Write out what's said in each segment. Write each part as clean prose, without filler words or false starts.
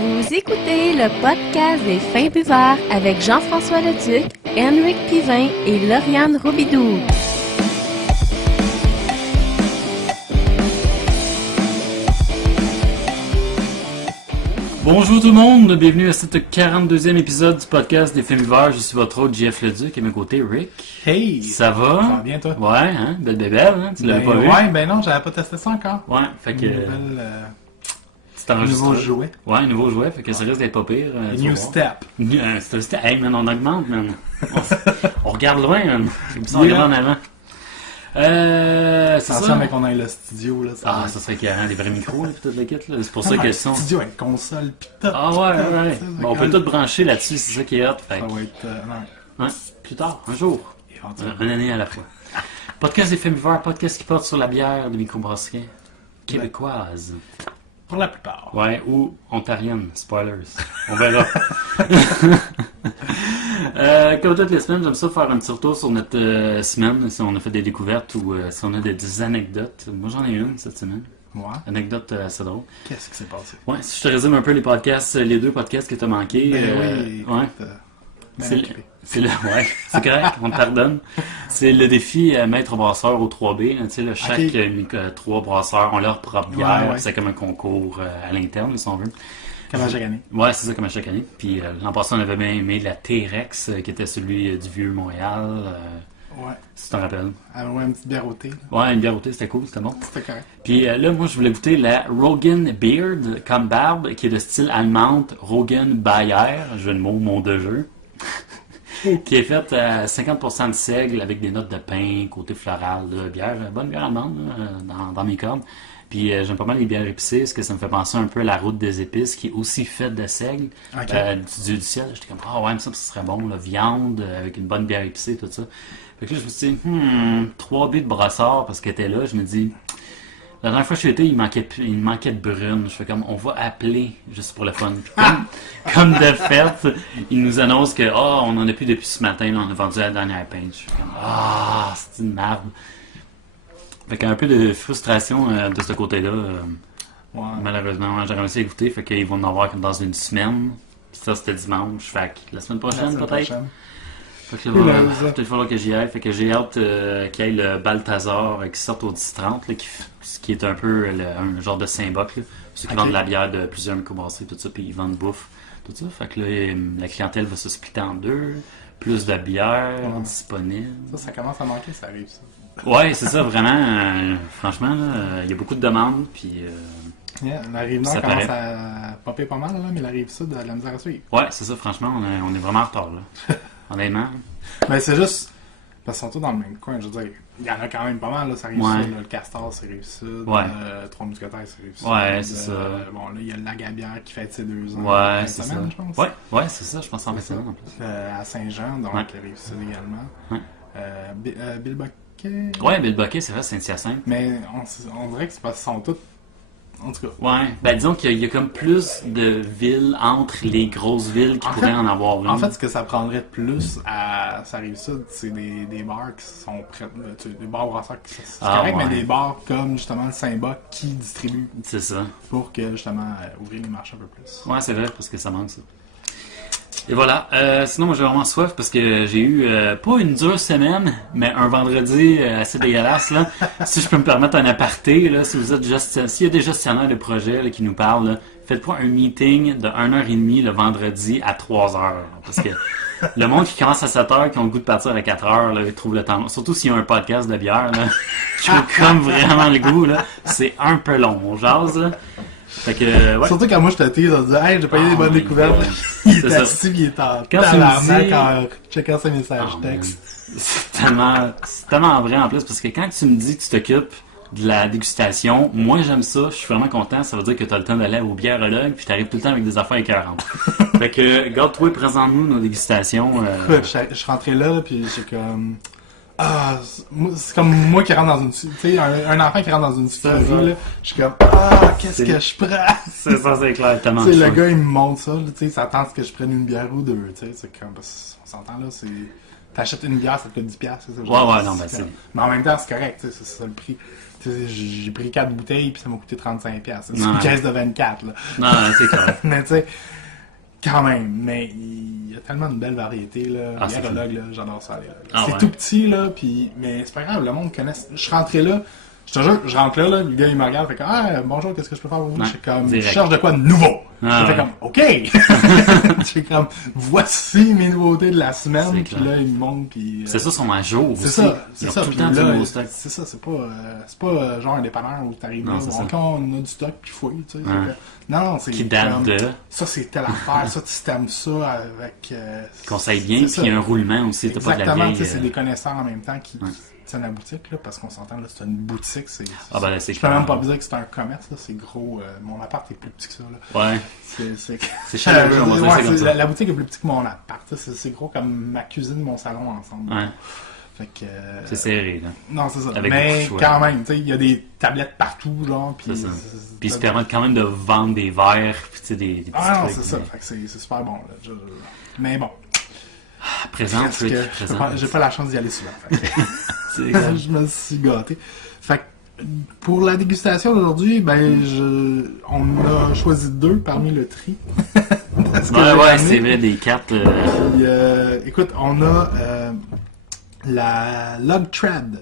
Vous écoutez le podcast des Fins Buveurs avec Jean-François Leduc, Henrik Pivin et Lauriane Robidoux. Bonjour tout le monde, bienvenue à ce 42e épisode du podcast des Fins Buveurs. Je suis votre hôte Jeff Leduc et à mes côtés Rick. Hey! Ça va? Ça va bien toi? Ouais, hein? Belle bébelle, hein? Tu l'avais pas vu? Ouais, ben non, j'avais pas testé ça encore. Ouais, fait que... Un nouveau jouet. Ouais, un nouveau jouet, fait que ça risque d'être pas pire. New step. Step. Hey man, on augmente, man. On regarde loin, man. On regarde en avant. C'est Attention, ça. mais qu'on ait le studio, là. Ça serait qu'il y a des vrais micros, là, pis toute la kit, là. C'est pour ça que le son... studio avec console, pis tout. Ah ouais. Bon, on peut tout brancher là-dessus, c'est ça qui est hot, fait. Ça va être... non. Ouais, plus tard, un jour. Une année à la fois. Podcast des Fins Buveurs, podcast qui porte sur la bière de microbrasserie québécoise. Pour la plupart. Ouais, ou ontarienne, spoilers. On verra. Comme toutes les semaines, j'aime ça faire un petit retour sur notre semaine, si on a fait des découvertes ou si on a des anecdotes. Moi, j'en ai une cette semaine. Ouais. Anecdote assez drôle. Qu'est-ce qui s'est passé? Ouais, si je te résume un peu les podcasts, les deux podcasts que tu as manqués. Oui, ouais. C'est ouais, c'est correct, on te pardonne. C'est le défi maître brasseur au 3B. Tu sais, là, chaque 3 brasseurs ont leur propre bière. Ouais. C'est comme un concours à l'interne, si on veut. Comme à chaque année. Ouais, c'est ça, comme à chaque année. Puis l'an passé, on avait bien aimé la T-Rex, qui était celui du vieux Montréal. Ouais. Si tu t'en rappelles. Ouais, une petite bière au thé. Ouais, une bière au thé, c'était cool, c'était bon. C'était correct. Puis là, moi, je voulais goûter la Rogan Beard comme barbe, qui est de style allemande, Rogan Bayer, jeu de mots, mot de jeu. Qui est faite à 50% de seigle avec des notes de pain, côté floral, là, bière, bonne bière allemande là, dans mes cordes. Puis j'aime pas mal les bières épicées, parce que ça me fait penser un peu à la route des épices, qui est aussi faite de seigle, du dieu du ciel. J'étais comme, ouais, mais ça serait bon, la viande, avec une bonne bière épicée, tout ça. Fait que là, je me suis dit, 3 billes de brassard, parce qu'elle était là, je me dis... La dernière fois que je suis été, il manquait de brune. Je fais comme, on va appeler juste pour le fun. Comme de fait, il nous annonce que, on en a plus depuis ce matin, là, on a vendu la dernière pinte. Je fais comme, c'est une merde. Fait qu'un peu de frustration de ce côté-là. Malheureusement, j'ai réussi à écouter. Fait qu'ils vont en avoir comme dans une semaine. Puis ça, c'était dimanche. Fait que la semaine prochaine, peut-être. Fait que là, peut-être falloir que j'y aille. Fait que j'ai hâte qu'il y ait le Balthazar qui sorte au 10-30, qui est un peu un genre de Saint-Boc. Ceux qui vendent de la bière de plusieurs microbrasseries, tout ça, puis ils vendent bouffe, tout ça. Fait que là, la clientèle va se splitter en deux. Plus de bière disponible. Ça commence à manquer, ça arrive, ça. Ouais, c'est ça, vraiment. Franchement, il y a beaucoup de demandes, puis... la Rive-Nord commence à popper pas mal, là, mais la Rive-Sud a de la misère à suivre. Ouais, c'est ça, franchement, on est vraiment en retard, là. Honnêtement. Mais c'est juste... Parce qu'ils sont tous dans le même coin, je veux dire. Il y en a quand même pas mal, là, ça Rive-Sud. Le Castor, c'est Rive-Sud. Trois Mousquetaires, c'est Rive-Sud. Ouais, c'est ça. Bon, là, il y a le Lagabière qui fête ses 2 ans. Ouais, c'est ça. Je pense. Ouais, c'est ça, je pense en fait ça, en plus. À Saint-Jean, donc Rive-Sud également. Ouais. Bilboquet. Ouais, Bilboquet, c'est vrai, Saint-Hyacinthe. Mais on dirait que c'est parce qu'ils sont tous... En tout cas. Ouais, ben disons qu'il y a comme plus de villes entre les grosses villes qui pourraient en avoir une. En fait, ce que ça prendrait plus à sa Rive-Sud, c'est des bars qui sont prêts. Des bars brasseurs qui c'est correct, mais des bars comme justement le Saint-Boc qui distribuent. C'est ça. Pour que justement ouvrir les marchés un peu plus. Ouais, c'est vrai, parce que ça manque ça. Et voilà. Sinon, moi j'ai vraiment soif parce que j'ai eu pas une dure semaine, mais un vendredi assez dégueulasse là. Si je peux me permettre un aparté là, si vous êtes s'il y a des gestionnaires de projets là, qui nous parlent, là, faites-moi un meeting de 1h30 le vendredi à 3h. Parce que le monde qui commence à 7h, qui ont le goût de partir à 4h, là, ils trouvent le temps. Surtout s'il y a un podcast de bière, là, qui ont comme vraiment le goût, là. C'est un peu long, on jase, là. Fait que, ouais. Surtout quand moi je te tease, on se dit, hey, j'ai pas eu des bonnes découvertes. Il est assis, il est en tabarnak en checkant ses messages textes. C'est tellement vrai en plus, parce que quand tu me dis que tu t'occupes de la dégustation, moi j'aime ça, je suis vraiment content, ça veut dire que tu as le temps d'aller au biérologue, puis tu arrives tout le temps avec des affaires écœurantes. Fait que, garde-toi et présente-nous nos dégustations. Je suis rentré là, puis j'ai comme... c'est comme moi qui rentre dans une... Tu sais, un enfant qui rentre dans une sucrerie, là, je suis comme, qu'est-ce que je prends? C'est ça, c'est clair, tellement. Tu sais, le gars, il me montre ça, tu sais, ça attend que je prenne une bière ou deux, tu sais, c'est comme, on s'entend là, c'est t'achètes une bière, ça te coûte 10$, c'est ça? Ouais, non, ben c'est... Mais en même temps, c'est correct, c'est ça le prix. J'ai pris 4 bouteilles, puis ça m'a coûté 35$. C'est une caisse de 24, là. Non, c'est correct. Mais tu sais, quand même, mais il y a tellement de belles variétés, là. Ah, Biérologue, là, j'adore ça, aller là. Ah, c'est ouais. tout petit, là, puis... Mais c'est pas grave, le monde connaît... Je suis rentré là, je te jure, je rentre là, le gars, il me regarde, fait comme, ah, bonjour, qu'est-ce que je peux faire pour vous? Ouais, Je suis comme, direct. je cherche de quoi de nouveau? Ah, J'étais ouais. comme, OK! Je suis comme, voici mes nouveautés de la C'est semaine, puis clair. là, il me montre, puis... C'est ça, son à jour C'est aussi. ça, Ils c'est ont ça. tout le Puis temps du là, nouveau stock. c'est ça, c'est pas genre un dépanneur où t'arrives Non, là, c'est bon, ça. quand on a du stock puis fouille, tu sais. Ouais. Non, c'est Qui date comme, de... ça c'est telle affaire, ça tu t'aimes ça avec... Conseille bien, c'est puis ça. il y a un roulement aussi, t'as pas de la Exactement, vieille... tu sais, c'est des connaisseurs en même temps qui Ouais. tiennent la boutique, là, parce qu'on s'entend, là, c'est une boutique, c'est... Ah ben, c'est Je peux clair. même pas dire que c'est un commerce, là, c'est gros, mon appart est plus petit que ça, là. Ouais, C'est c'est chaleureux, on va dire ouais, ça comme ça. la boutique est plus petite que mon appart, c'est gros comme ma cuisine, mon salon ensemble. Ouais, Fait que... c'est serré, là. Non, c'est ça. Avec beaucoup Mais de choix. quand même, tu sais, il y a des tablettes partout, genre, puis... C'est ça. Puis ils se permettent quand même de vendre des verres, puis tu sais, des petits Ah non, trucs. c'est ça. mais- Fait que c'est super bon, là. Mais bon, Présente, parce Rick, que présente. j'ai pas la chance d'y aller souvent. Fait que C'est grave. je me suis gâté. Fait que pour la dégustation d'aujourd'hui, ben, on a choisi 2 parmi le tri. Parce que j'ai Ouais, amené. c'est vrai, des cartes... Puis, écoute, on a la Log Tread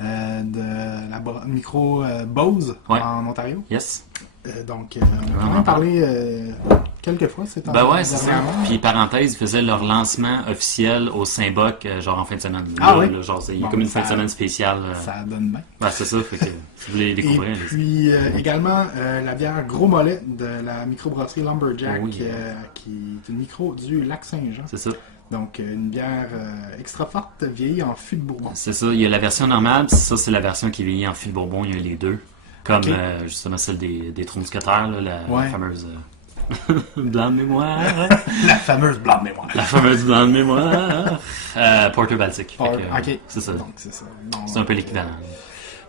de la micro Bose Ouais. en Ontario. Yes. Donc, on a quand même parlé quelques fois, c'est Ben ouais, c'est ça. Puis parenthèse, ils faisaient leur lancement officiel au Saint-Boc, genre en fin de semaine. Ah Là, oui? là, genre, il y a Bon, comme une ça- fin de semaine spéciale. Ça donne bien. Ouais, c'est ça, fait que si vous voulez les Et découvrir, allez-y. puis également la bière Gros Mollet de la microbrasserie Lumberjack, Oui. qui est une micro du Lac-Saint-Jean. C'est ça. Donc une bière extra forte, vieillie en fût de Bourbon. C'est ça. Il y a la version normale, puis ça, c'est la version qui est vieillie en fût de Bourbon. Il y a les deux. Comme Ok. justement celle des Trois Mousquetaires, là, la Ouais. fameuse blanc de mémoire. La fameuse blanc de mémoire. La fameuse blanc de mémoire. Porter Baltic. Fait que, Ok. C'est ça. Donc c'est ça. Bon, C'est un peu l'équivalent.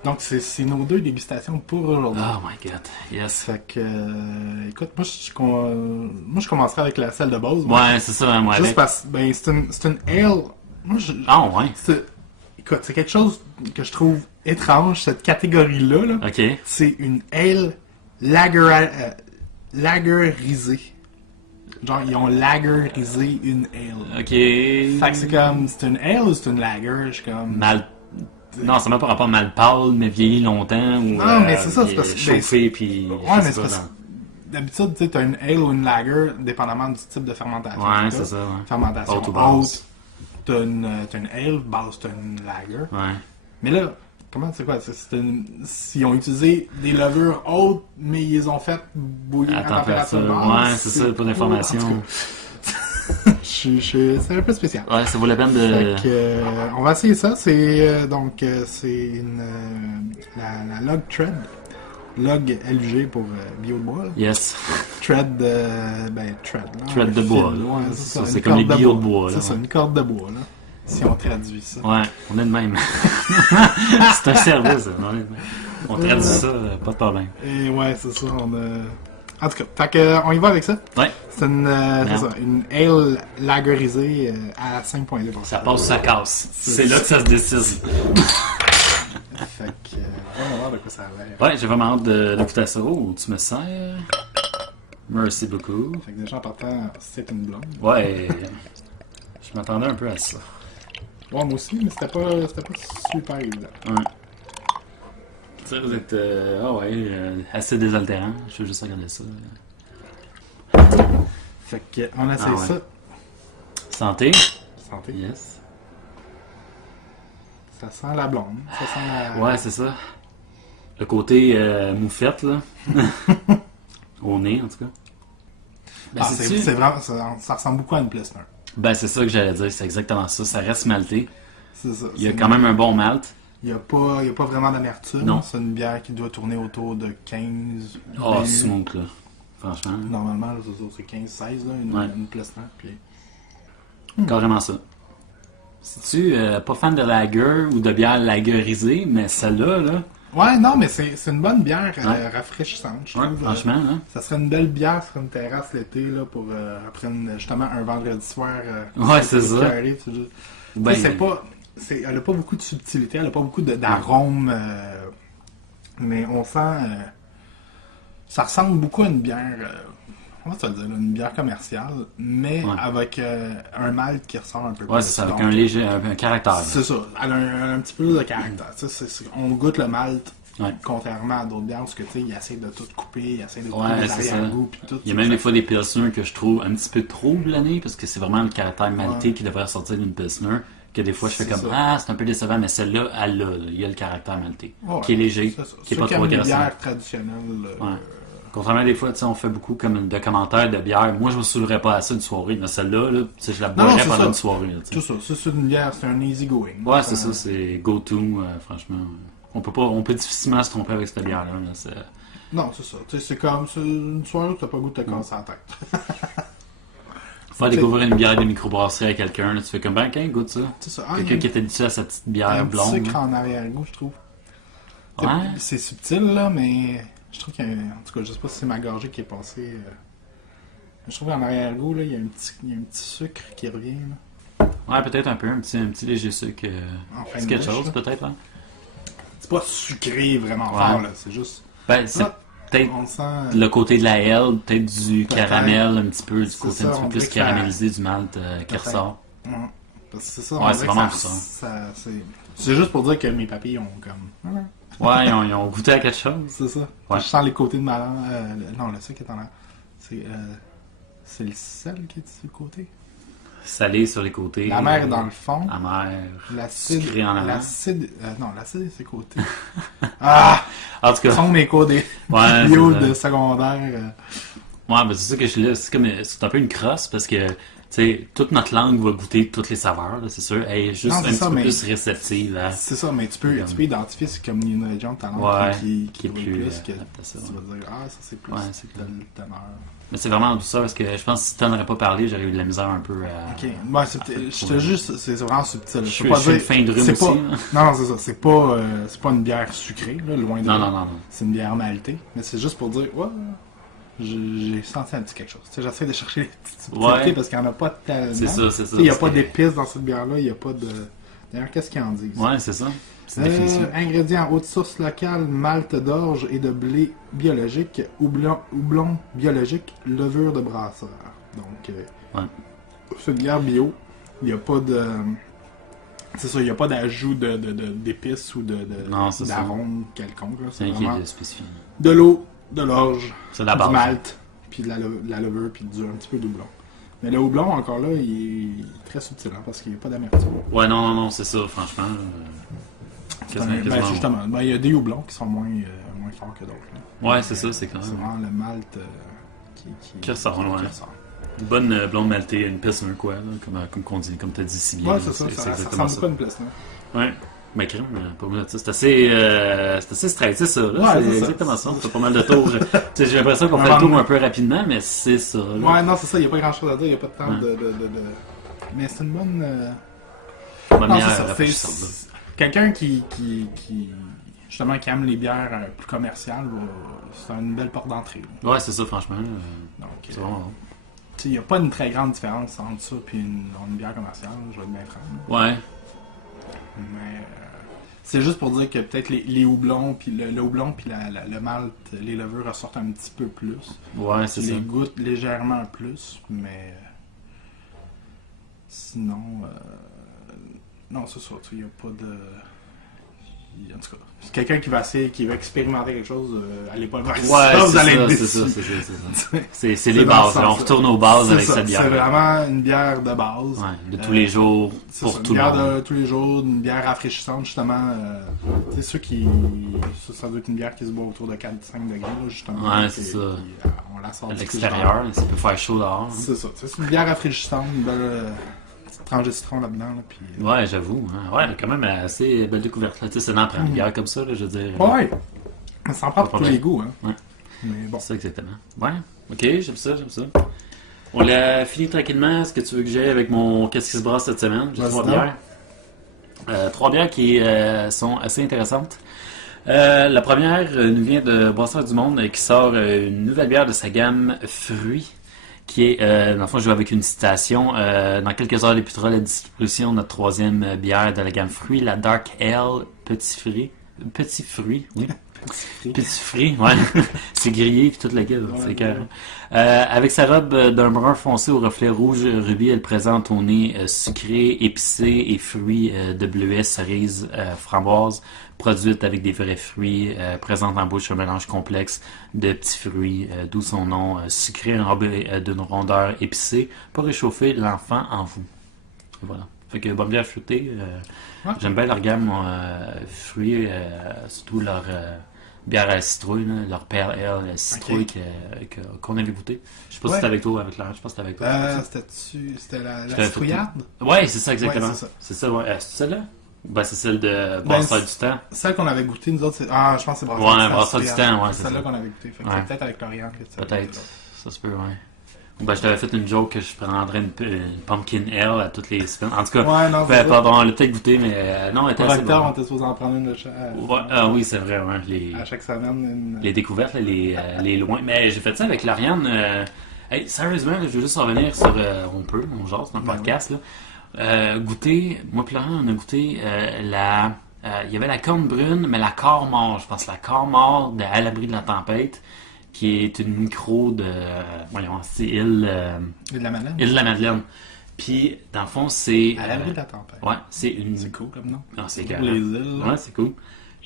Donc c'est nos 2 dégustations pour aujourd'hui. Oh my god. Yes. Fait que, écoute, moi je commencerai avec la celle de Bose. moi. Ouais, c'est ça, moi Juste avec. parce ben, c'est une ale. Moi, Ah ouais. écoute, c'est quelque chose que je trouve étrange, cette catégorie-là. Là. Ok. C'est une ale lagerisée. Genre, ils ont lagerisé une ale. Ok. Fait que c'est comme, c'est une ale ou c'est une lager? Je suis comme... Mal. Non, ça m'a pas rapport mal pâle, mais vieilli longtemps. Ou, Non, mais c'est ça, c'est puis parce que- chauffé, puis. Ouais, je mais sais c'est pas, parce que d'habitude, tu sais, t'as une ale ou une lager, dépendamment du type de fermentation. Ouais, que t'as. c'est ça, ouais. Fermentation Haute ou basse. t'as une ale, basse, t'as une lager. Ouais. Mais là, comment c'est quoi? S'ils ont utilisé des levures hautes, mais ils les ont fait bouillir À à température température. basse. Ouais, c'est ça, pour l'information. En tout cas, c'est un peu spécial. Ouais, ça vaut la peine de. Fait que, on va essayer ça. C'est c'est la Log Tread. Log LG pour bio de bois. Là. Yes. Tread, tread. Là, Tread un de fil, bois, là. ouais, Ça, une c'est comme les corde bio de bois, là, C'est ça, ouais. une corde de bois, là. Si on traduit ça. Ouais, on est de même. C'est un service, ça. On est de même. On traduit ça, pas de problème. Et ouais, c'est ça. En tout cas, fait que, on y va avec ça. Ouais, C'est c'est ça, une ale lagerisée à 5,2%. ça passe ou ça casse. C'est là que ça se décide. Fait que, on va voir de quoi ça a l'air. Ouais, j'ai vraiment hâte de goûter à ça. Oh, tu me sers. Merci beaucoup. Fait que déjà en partant, c'est une blonde. Ouais, je m'attendais un peu à ça. Ouais, moi aussi, mais c'était pas super évident. Ouais. Tu sais, vous êtes assez désaltérant. Je veux juste regarder ça. Fait que, on essaie Ah ouais. ça. Santé. Santé. Yes. Ça sent la blonde. Ça sent la... Ouais, c'est ça. Le côté moufette, là. Au nez, en tout cas. Ben, Ah, c'est-tu- c'est vraiment, ça ressemble beaucoup à une Pilsner. Ben, c'est ça que j'allais dire. C'est exactement ça. Ça reste malté. C'est ça. Il y a quand même un bon malt. Il n'y a pas vraiment d'amertume. Non. C'est une bière qui doit tourner autour de 15. Oh, 20. smooth, là. Franchement. Normalement, là, c'est 15-16, là, Ouais. une Pilsner. Puis... Carrément ça. Si tu pas fan de lager ou de bière lagerisée, mais celle-là, là, Ouais, non, mais c'est une bonne bière rafraîchissante, je Ouais, trouve. franchement, hein. Ça serait une belle bière sur une terrasse l'été, là, pour après justement un vendredi soir. Ouais, c'est ça. Carré, Ben, c'est pas, elle a pas beaucoup de subtilité, elle a pas beaucoup d'arôme, mais on sent, ça ressemble beaucoup à une bière, on va se dire, là, une bière commerciale, mais avec un malt qui ressort un peu plus. Ouais, c'est ça, avec Donc, un léger un caractère. c'est ça, elle a un petit peu plus de caractère. On goûte le malt. Ouais. Contrairement à d'autres bières, parce que tu sais, ils essaient de tout couper, ils essaient de Ouais, couper c'est ça. l'arrière-goût puis tout. Il y a même des fois des pilsners que je trouve un petit peu trop blanés parce que c'est vraiment le caractère maltais qui devrait ressortir d'une pilsner. Que des fois je fais C'est comme ça. c'est un peu décevant, mais celle-là, elle l'a. Il y a le caractère maltais. Ouais, qui est léger, c'est ça. qui est Ceux pas qui trop aiment les agressif. bières traditionnelles. Ouais. Contrairement à des fois, tu sais, on fait beaucoup comme de commentaires de bière. Moi, je me saoulerais pas à ça une soirée, mais celle-là, là, tu sais, je la boirais c'est pendant ça. une soirée. Là, tu sais. Tout ça. Ça, c'est une bière, c'est un easy going. Ouais, c'est ça, c'est go-to, franchement. On peut difficilement se tromper avec cette bière-là. Là, c'est... Non, c'est ça. Tu sais, c'est une soirée où t'as pas le goût de te casser la tête. Faire découvrir une bière de microbrasserie à quelqu'un, là, tu fais comme ben, quand goûte ça. C'est ça. Quelqu'un qui est habitué à sa petite Il y a bière un petit blonde. sucre là. en arrière-goût, je trouve. Ouais. C'est subtil, là, mais je trouve qu'il y a, en tout cas, je sais pas si c'est ma gorgée qui est passée. Je trouve qu'en arrière-goût, là, il y a un petit sucre qui revient, là. Ouais, peut-être un peu, un petit léger sucre. En fin C'est de quelque bouche, chose, là. peut-être, là. C'est pas sucré vraiment Ouais. fort, là. C'est juste. Ben, c'est Ah, peut-être on sent. le côté de la L, peut-être du Peut-être. caramel, un petit peu, du C'est côté ça, un petit on peu plus dirait que ça- caramélisé du malt qui Peut-être. ressort. Ouais. Parce que c'est ça, Ouais, on c'est dirait que vraiment c'est juste pour dire que mes papilles ont comme. Ouais, ils ont goûté à quelque chose. C'est ça. Ouais. Je sens les côtés de ma langue. Non, le sucre est en l'air. C'est le sel qui est de ce côté. Salé sur les côtés. La mer est dans le fond. Amer. L'acide. Sucré en avant. L'acide. Non, l'acide, c'est côté. Ah! En tout Ce cas, sont mes cours des ouais, bio c'est ça. de secondaire. Ouais, ben c'est ça que je suis là. C'est un peu une crosse parce que, tu sais, toute notre langue va goûter toutes les saveurs, là, c'est sûr. Elle est juste Non, un c'est petit ça, peu mais- plus réceptive à. C'est ça, mais tu peux identifier c'est comme une région de ta langue Ouais, qui qui est brûle plus, plus que adapté à ça, tu vas dire, ça c'est plus Ouais, c'est clair. telle teneur. Mais c'est vraiment tout ça parce que je pense que si tu n'en aurais pas parlé, j'aurais eu de la misère un peu à. Ok, ouais, je te juste, c'est vraiment subtil. Je Je suis peux pas une dire, fin de rhume c'est aussi. pas, là. non, c'est ça, c'est pas une bière sucrée, là, loin de Non, là. non, non, non. C'est une bière maltée, mais c'est juste pour dire, ouais, j'ai senti un petit quelque chose. Tu sais, j'essaie de chercher les petites subtilités Ouais. parce qu'il n'y en a pas tellement. C'est ça, c'est ça. Tu sais, il n'y a parce pas que- d'épices dans cette bière-là, il n'y a pas de. D'ailleurs, qu'est-ce qu'ils en disent? Ouais, c'est ça. C'est une définition. Ingrédients haute source locale, malt d'orge et de blé biologique, houblon biologique, levure de brasseur. Donc, Ouais. c'est une bière bio. Il n'y a pas de. C'est ça, il n'y a pas d'ajout d'épices ou Non, c'est ça. d'arôme quelconque. là. C'est C'est un qui vraiment est spécifié. de l'eau, de l'orge, C'est la du base. malt, puis de la levure, puis un petit peu de houblon. Mais le houblon, encore là, il est très subtil, hein, parce qu'il n'y a pas d'amertume. Ouais, non, non, non, c'est ça, franchement. Quasiment. Justement, il y a des houblons qui sont moins forts que d'autres. là. Ouais, c'est ça, c'est quand C'est même. vraiment le malt Qui ressort, ouais. qui ressort. Une bonne blonde maltée, une pilsner quoi, là, comme qu'on dit, comme t'as dit si bien. Ouais, là, c'est ça, ça exactement ressemble ça. pas à une place, là. Ouais. Mais crème, pour moi, c'est assez straight, c'est ça. Là. Ouais, c'est c'est ça. exactement ça. On fait pas mal de tours. Tu sais, j'ai l'impression qu'on fait le tour un peu rapidement, mais c'est ça. Là. Ouais, non, c'est ça, il n'y a pas grand chose à dire, il n'y a pas de temps Ouais. de. Mais c'est une bonne. Ma Non, bière c'est ça. rafraîchissante, là. Quelqu'un qui justement qui aime les bières plus commerciales, c'est une belle porte d'entrée. là. Ouais, c'est ça, franchement. Donc, C'est vraiment bon. tu sais, il n'y a pas une très grande différence entre ça et une bière commerciale, je vais être bien franc. là. Ouais. Mais c'est juste pour dire que peut-être les houblons, puis le houblon, puis le malt, les levures ressortent un petit peu plus. Ouais, c'est Tu ça. les goûtes légèrement plus, mais sinon, non, c'est ça, il n'y a pas de. En tout cas, c'est quelqu'un qui va essayer, qui va expérimenter quelque chose, allez pas le faire. Ouais, Ça, vous c'est allez ça, être c'est déçus. ça, c'est ça, c'est ça. C'est C'est les dans ce bases. là. On sens-là. retourne aux bases C'est avec ça, cette bière. C'est vraiment une bière de base. Ouais, de tous les jours, C'est pour ça, tout une le bière monde. de tous les jours, une bière rafraîchissante, justement. C'est sûr qui. Ça doit être une bière qui se boit autour de 4-5 degrés, là, justement. Ouais, Puis, c'est ça. on la sort À du l'extérieur, ça peut faire chaud dehors. hein. C'est ça. C'est une bière rafraîchissante, une belle petite tranche de citron là-dedans. Là, puis, Ouais, j'avoue. Hein. Ouais, quand même assez belle découverte. Là. Tu sais, c'est dans prendre une bière comme ça, là, je veux dire. Ouais! Ça s'en prend Pas pour tous bien. les goûts, hein. Ouais. Mais bon. C'est ça, exactement. Ouais, ok, j'aime ça, j'aime ça. On l'a fini tranquillement. Est-ce que tu veux que j'aille avec mon qu'est-ce qui se brasse cette semaine? J'ai Vas-y 3 donc. bières. 3 bières qui sont assez intéressantes. La première nous vient de Brasseur du Monde qui sort une nouvelle bière de sa gamme Fruits, qui est, dans le fond, je joue avec une citation. Dans quelques heures débutera la distribution de notre troisième bière de la gamme Fruits, la Dark Ale Petit Fruit. Petit Fruit, oui. Petit fruit, ouais. C'est grillé puis toute la gueule, c'est carré. Avec sa robe d'un brun foncé au reflet rouge rubis, elle présente au nez sucré, épicé et fruits de bleuets, cerises, framboises, produite avec des vrais fruits, présente en bouche un mélange complexe de petits fruits, d'où son nom, sucré, enrobé d'une rondeur épicée, pour réchauffer l'enfant en vous. Et voilà. Fait que bonne bière fruitée. J'aime bien leur gamme fruits, surtout leur bière à la citrouille, là, leur pale ale citrouille qu'on avait goûté. Je sais pas si c'était avec toi, avec Laurent. Je pense que c'était avec toi. C'était la citrouillarde? Ouais, c'est ça exactement. Ouais, c'est ça. C'est ça, ouais. C'est celle-là? Ben, c'est celle de Brasseur du Temps. Celle qu'on avait goûtée, nous autres, c'est... Ah, je pense que c'est Brasseur du Temps, ouais, c'est celle-là qu'on avait goûtée. Fait que c'est peut-être avec Lauriane que tu peut-être. Ça se peut, ouais. Ben, je t'avais fait une joke que je prendrais une pumpkin ale à toutes les semaines. En tout cas, ouais, non, pardon, on l'a peut-être goûté, mais non, elle était assez bonne. On était supposé en prendre une de chaque. Oui, c'est vrai, ouais. À chaque semaine. Les découvertes, là, les loin. Mais j'ai fait ça avec Lauriane. Hey, sérieusement, je veux juste revenir sur. On jase dans le podcast, là. Goûter, moi et Laurent, on a goûté il y avait la corne brune, mais la corps mort, je pense, la corps mort de À l'abri de la tempête, qui est une micro de, voyons, c'est Île de la Madeleine. Île de la Madeleine. Puis, dans le fond, c'est... À l'abri de la tempête. Ouais, c'est une... C'est cool comme nom. Non, c'est cool. Les îles. Ouais, c'est cool.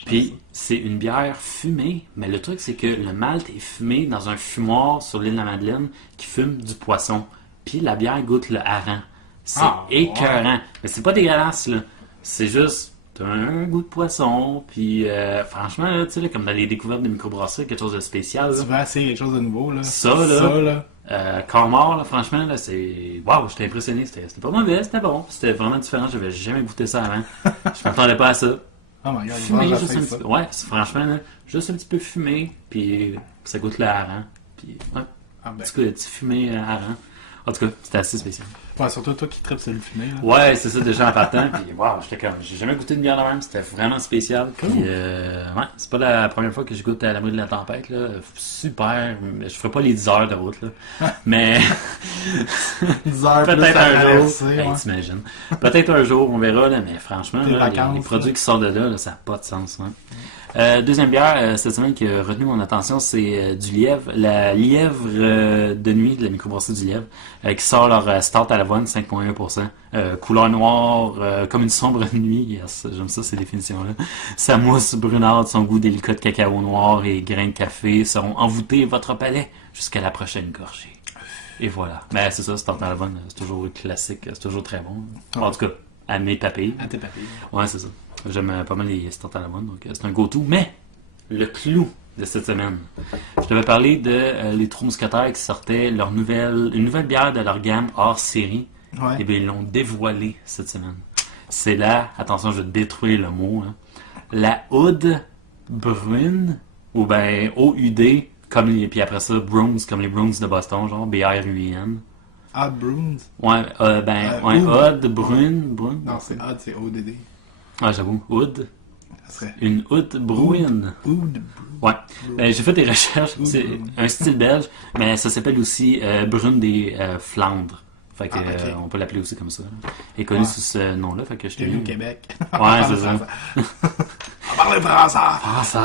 Puis, c'est une bière fumée, mais le truc, c'est que le malt est fumé dans un fumoir sur l'île de la Madeleine qui fume du poisson. Puis, la bière goûte le hareng. C'est écœurant. Ouais. Mais c'est pas dégueulasse, là. C'est juste... T'as un goût de poisson, puis franchement, là, tu sais, comme dans les découvertes de microbrasserie, quelque chose de spécial. Là. Tu vas essayer quelque chose de nouveau, là. Ça, là. Corps mort, là, franchement, là, c'est... Waouh, j'étais impressionné. C'était pas mauvais, c'était bon. C'était vraiment différent. J'avais jamais goûté ça avant. Je m'attendais pas à ça. Oh my god, fumé, juste un petit peu. Ouais, franchement, là, juste un petit peu fumé, puis ça goûte le hareng. Puis, ouais. En tout cas, le petit fumé hareng. En tout cas, c'était assez spécial. Ouais, surtout toi qui tripes sur le fumé. Là. Ouais, c'est ça, déjà en partant. Puis, waouh, j'étais comme, j'ai jamais goûté de bière de même. C'était vraiment spécial. Puis, ouais, c'est pas la première fois que je goûte à l'abri de la tempête. Là. Super. Je ferai pas les 10 heures de route. Là. Mais. 10 heures peut-être un jour. Ouais. T'imagines. Peut-être un jour, on verra. Là, mais franchement, là, les produits qui sortent de là, ça n'a pas de sens. Hein. Deuxième bière cette semaine qui a retenu mon attention, c'est du lièvre. La lièvre de nuit de la microbrasserie du lièvre qui sort leur stout à l'avoine, 5,1%. Couleur noire, comme une sombre nuit. Yes, j'aime ça, ces définitions-là. Sa mousse brunâtre, son goût délicat de cacao noir et grains de café seront envoûtés votre palais jusqu'à la prochaine gorgée. Et voilà. Mais c'est ça, stout à l'avoine, c'est toujours classique, c'est toujours très bon. En tout cas, à mes papilles. À tes papilles. Ouais, c'est ça. J'aime pas mal les stout à l'avoine, donc c'est un go-to. Mais, le clou de cette semaine, je devais parler de les Trois Mousquetaires qui sortaient une nouvelle bière de leur gamme hors série. Ouais. Et bien, ils l'ont dévoilée cette semaine. C'est attention, je vais détruire le mot, hein, la Oud Bruin, ou ben O-U-D, puis après ça, Bruins, comme les Bruins de Boston, genre B-R-U-I-N. Odd Bruins? Ouais, Oud Bruin. Non, c'est Odd, c'est O-D-D. Ah, j'avoue, Oud. Une Oud Bruin. Oud. Ouais. J'ai fait des recherches. C'est un style belge, mais ça s'appelle aussi Brune des Flandres. Fait que on peut l'appeler aussi comme ça. Il est connu sous ce nom-là. Fait que je t'ai au Québec. Ouais, c'est ça. On parle français.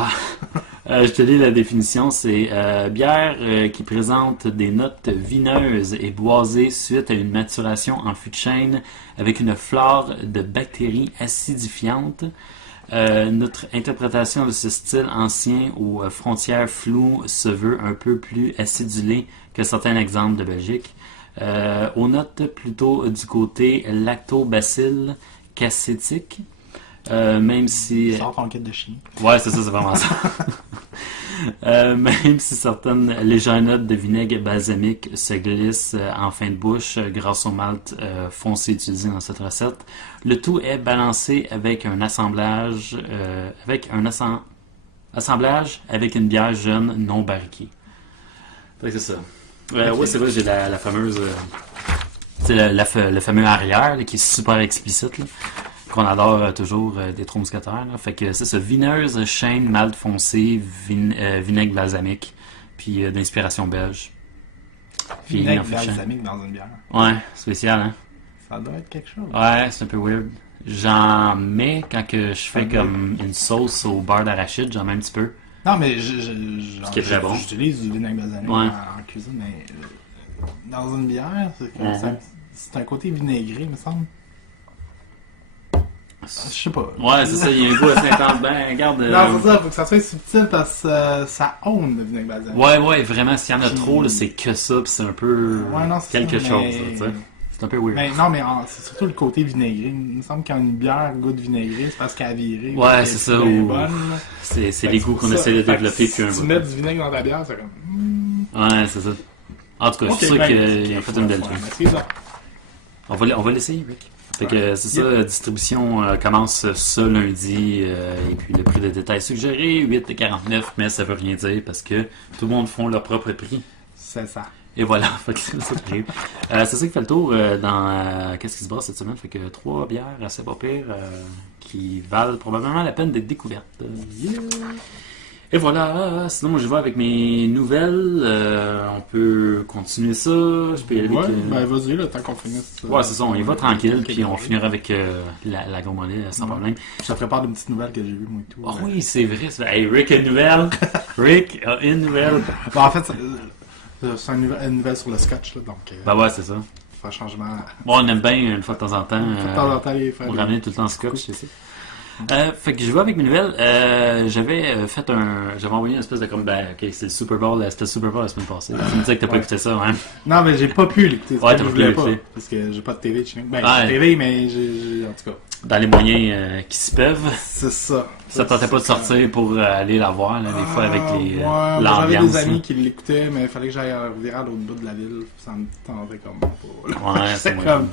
Je te lis la définition. C'est bière qui présente des notes vineuses et boisées suite à une maturation en fût de chêne avec une flore de bactéries acidifiantes. Notre interprétation de ce style ancien aux frontières floues se veut un peu plus acidulée que certains exemples de Belgique. Aux notes plutôt du côté lactobacille cacétique, même si... Sors ton kit de chien. Ouais, c'est ça, c'est vraiment ça. Même si certaines légères notes de vinaigre balsamique se glissent en fin de bouche grâce au malt foncé utilisé dans cette recette, le tout est balancé avec un assemblage avec une bière jeune non barriquée. C'est ça. Ouais, c'est vrai, j'ai la fameuse... le fameux arrière là, qui est super explicite. Là. qu'on adore toujours des trois mousquetaires. Là. Fait que c'est ça, vineuse, chêne, malt foncé, vinaigre balsamique, puis d'inspiration belge. Puis, Vinaigre en fait, balsamique dans une bière. ouais, spécial, hein? Ça doit être quelque chose. Ouais, c'est un peu weird. J'en mets quand que je fais comme une sauce au beurre d'arachide, j'en mets un petit peu. Non, mais Ce qui est très bon. j'utilise du vinaigre balsamique Ouais. en cuisine, mais dans une bière, c'est un côté vinaigré, me semble. Je sais pas. Ouais, c'est ça, il y a un goût assez intense. Ben, regarde. Non, c'est ça, faut que ça soit subtil parce que ça honne le vinaigre balsamique. Ouais, vraiment, s'il y en a trop, là, c'est que ça, pis c'est un peu Ouais, non, c'est quelque ça, chose, mais- là, tu sais. C'est un peu weird. Mais non, mais c'est surtout le côté vinaigré. Il me semble quand une bière goûte vinaigré, c'est parce qu'elle a viré. Ouais, qu'elle c'est est ça, bien ou- bonne, là. C'est Fait les que goûts pour qu'on ça. essaie de Fait que développer depuis un si tu bout. mets du vinaigre dans ta bière, c'est comme. Ouais, c'est ça. En tout cas, je suis sûr qu'ils ont fait une belle truc. C'est ça. On va l'essayer, Rick. Fait que c'est ça, la distribution commence ce lundi, et puis le prix de détail suggéré, 8,49, mais ça veut rien dire parce que tout le monde font leur propre prix. C'est ça. Et voilà, fait que c'est ça qui arrive. C'est ça qui fait le tour dans qu'est-ce qui se passe cette semaine. Fait que 3 bières assez pas pires qui valent probablement la peine d'être découvertes. Et voilà, sinon moi je vais avec mes nouvelles. On peut continuer ça. Je peux y aller Ouais, avec, ben vas-y, là, tant qu'on finisse. ouais, c'est ça, on y va tranquille, puis on finira avec la gomme monnaie sans problème. Je te prépare des petites nouvelles que j'ai vues, moi et tout. Ah oui, c'est vrai. Hey, Rick a une nouvelle. Rick a une nouvelle. Bon, en fait, c'est une nouvelle sur le scotch, là, donc. Ben ouais, c'est ça. Faire changement. Bon, on aime bien une fois de temps en temps. De temps en temps, les faire On des- ramenait tout le temps scotch, c'est ça. Fait que je vais avec mes nouvelles. J'avais envoyé une espèce de comme, ben, ok, c'est le Super Bowl, c'était le Super Bowl la semaine passée. Tu me disais que t'as pas Ouais. écouté ça, hein? Non, mais j'ai pas pu l'écouter. Ouais, Je t'as pas voulais pu l'écouter. parce que j'ai pas de TV de chez nous. Ben, Ouais. j'ai TV, mais j'ai. En tout cas. Dans les moyens qui s'y peuvent. C'est ça. Ça te tentait pas de sortir pour aller la voir, là, des fois, avec les, Ouais, moi, j'avais l'ambiance. des amis là. qui l'écoutaient, mais il fallait que j'aille virer à l'autre bout de la ville. Ça me tentait comme pas. là. Ouais, c'est J'étais moi. comme.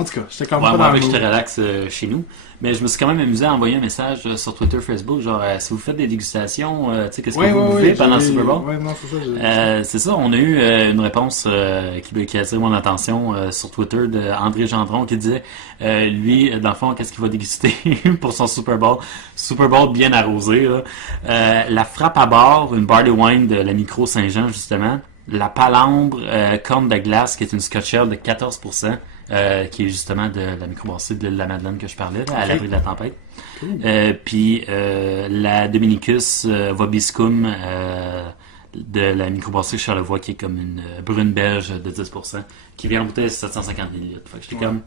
En tout cas, j'étais comme Ouais, pas moi, dans le avec mood. j'étais relax chez nous. Mais je me suis quand même amusé à envoyer un message sur Twitter, Facebook, genre, si vous faites des dégustations, tu sais, qu'est-ce que vous buvez pendant le Super Bowl? Ouais, non, c'est ça. j'ai- C'est ça, on a eu une réponse qui a attiré mon attention sur Twitter de André Gendron qui disait lui, dans le fond, qu'est-ce qu'il va déguster pour son Super Bowl? Super Bowl bien arrosé. Là. La frappe à bord, une barley wine de la Micro Saint-Jean, justement. La palambre corne de glace, qui est une Scotch Ale de 14%, qui est justement de la microbrasserie de l'île de la Madeleine que je parlais, là, à Ok. l'abri de la tempête. Cool. Puis la Dominicus Vobiscum de la microbrasserie Charlevoix, qui est comme une brune belge de 10%, qui vient en bouteille de 750 ml. Fait que j'étais comme,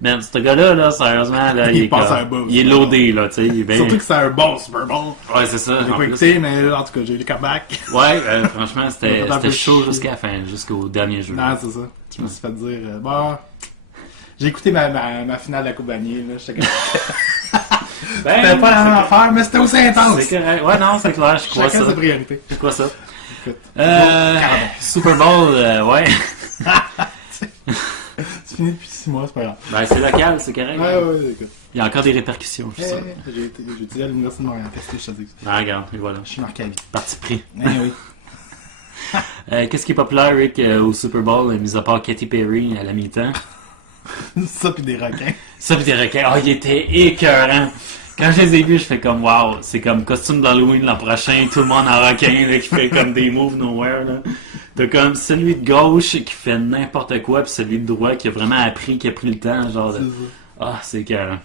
man, ce gars-là, là, sérieusement, là, Il est passe comme- un buzz. il est loadé, là, tu sais, il est bien... Surtout que c'est un bon Super Bowl. Ouais, c'est ça. J'ai en pas plus. écouté, mais en tout cas, j'ai eu le comeback. Ouais, franchement, Ça m'a fait un c'était peu chaud chier. jusqu'à la fin, jusqu'au dernier jeu. Non, c'est ça. Je me suis fait dire, bon. J'ai écouté ma finale de la Coupe Vanier, là. J'étais comme. Ben, C'était pas la même affaire, mais c'était aussi intense. c'est correct. Ouais, non, c'est clair, je crois Chacun ça. ses priorités. Je crois ça. Écoute. Super Bowl, ouais. C'est fini depuis 6 mois, c'est pas grave. Ben, c'est local, c'est correct. Ouais, écoute. Il y a encore des répercussions, je suis sûr. J'ai étudié à l'Université de Montréal, qu'est-ce que je te dis? Ah, regarde, et voilà. Je suis marqué à vie. Parti pris. Oui. Qu'est-ce qui est populaire, Rick, au Super Bowl, mis à part Katy Perry à la mi-temps? Ça, puis des requins. Ça, pis des requins. Oh, il était écœurant. Quand je les ai vus, je fais comme, wow, c'est comme costume d'Halloween l'an prochain, tout le monde en requin, là, qui fait comme des moves nowhere, là. T'as comme celui de gauche qui fait n'importe quoi, puis celui de droite qui a vraiment appris, qui a pris le temps, genre de... Ah, c'est écœurant.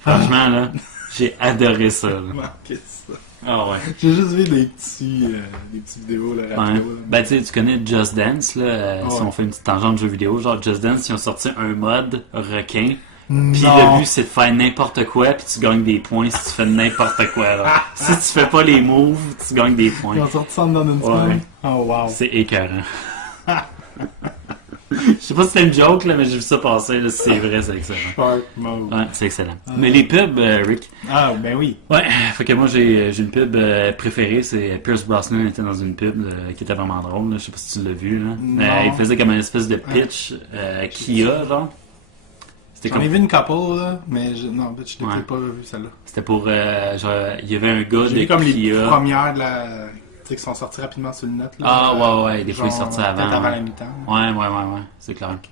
Franchement, là, j'ai adoré ça, là. Marqué ça. Ah ouais. J'ai juste vu des petites vidéos, là, Ouais. rapido, là. Ben, tu connais Just Dance, là, si Ouais. on fait une petite tangente de jeu vidéo, genre Just Dance, ils ont sorti un mode requin, pis Non. le but c'est de faire n'importe quoi, puis tu gagnes des points si tu fais n'importe quoi, là. Si tu fais pas les moves, tu gagnes des Ils points. ont sorti ça dans une Ouais. semaine. Oh, wow. C'est écœurant. Je sais pas si c'était une joke, là, mais j'ai vu ça passer, là, c'est vrai, c'est excellent. Shark mode. Ouais, c'est excellent. Mais les pubs, Rick, Ah, ben oui. ouais, fait que moi j'ai une pub préférée, c'est Pierce Brosnan était dans une pub qui était vraiment drôle, là. Je sais pas si tu l'as vu, là. Non. Il faisait comme une espèce de pitch Kia, genre. C'était J'en ai comme, vu une couple, là, mais non, en fait, je l'ai Ouais. pas vu celle-là. c'était pour, genre, il y avait un gars J'ai de vu comme les Kia. premières de la. Tu sais, qui sont sorties rapidement sur le net, là. Ah, ouais, des fois, ils sortaient Peut-être avant. avant la mi-temps. Ouais, c'est clair. Donc,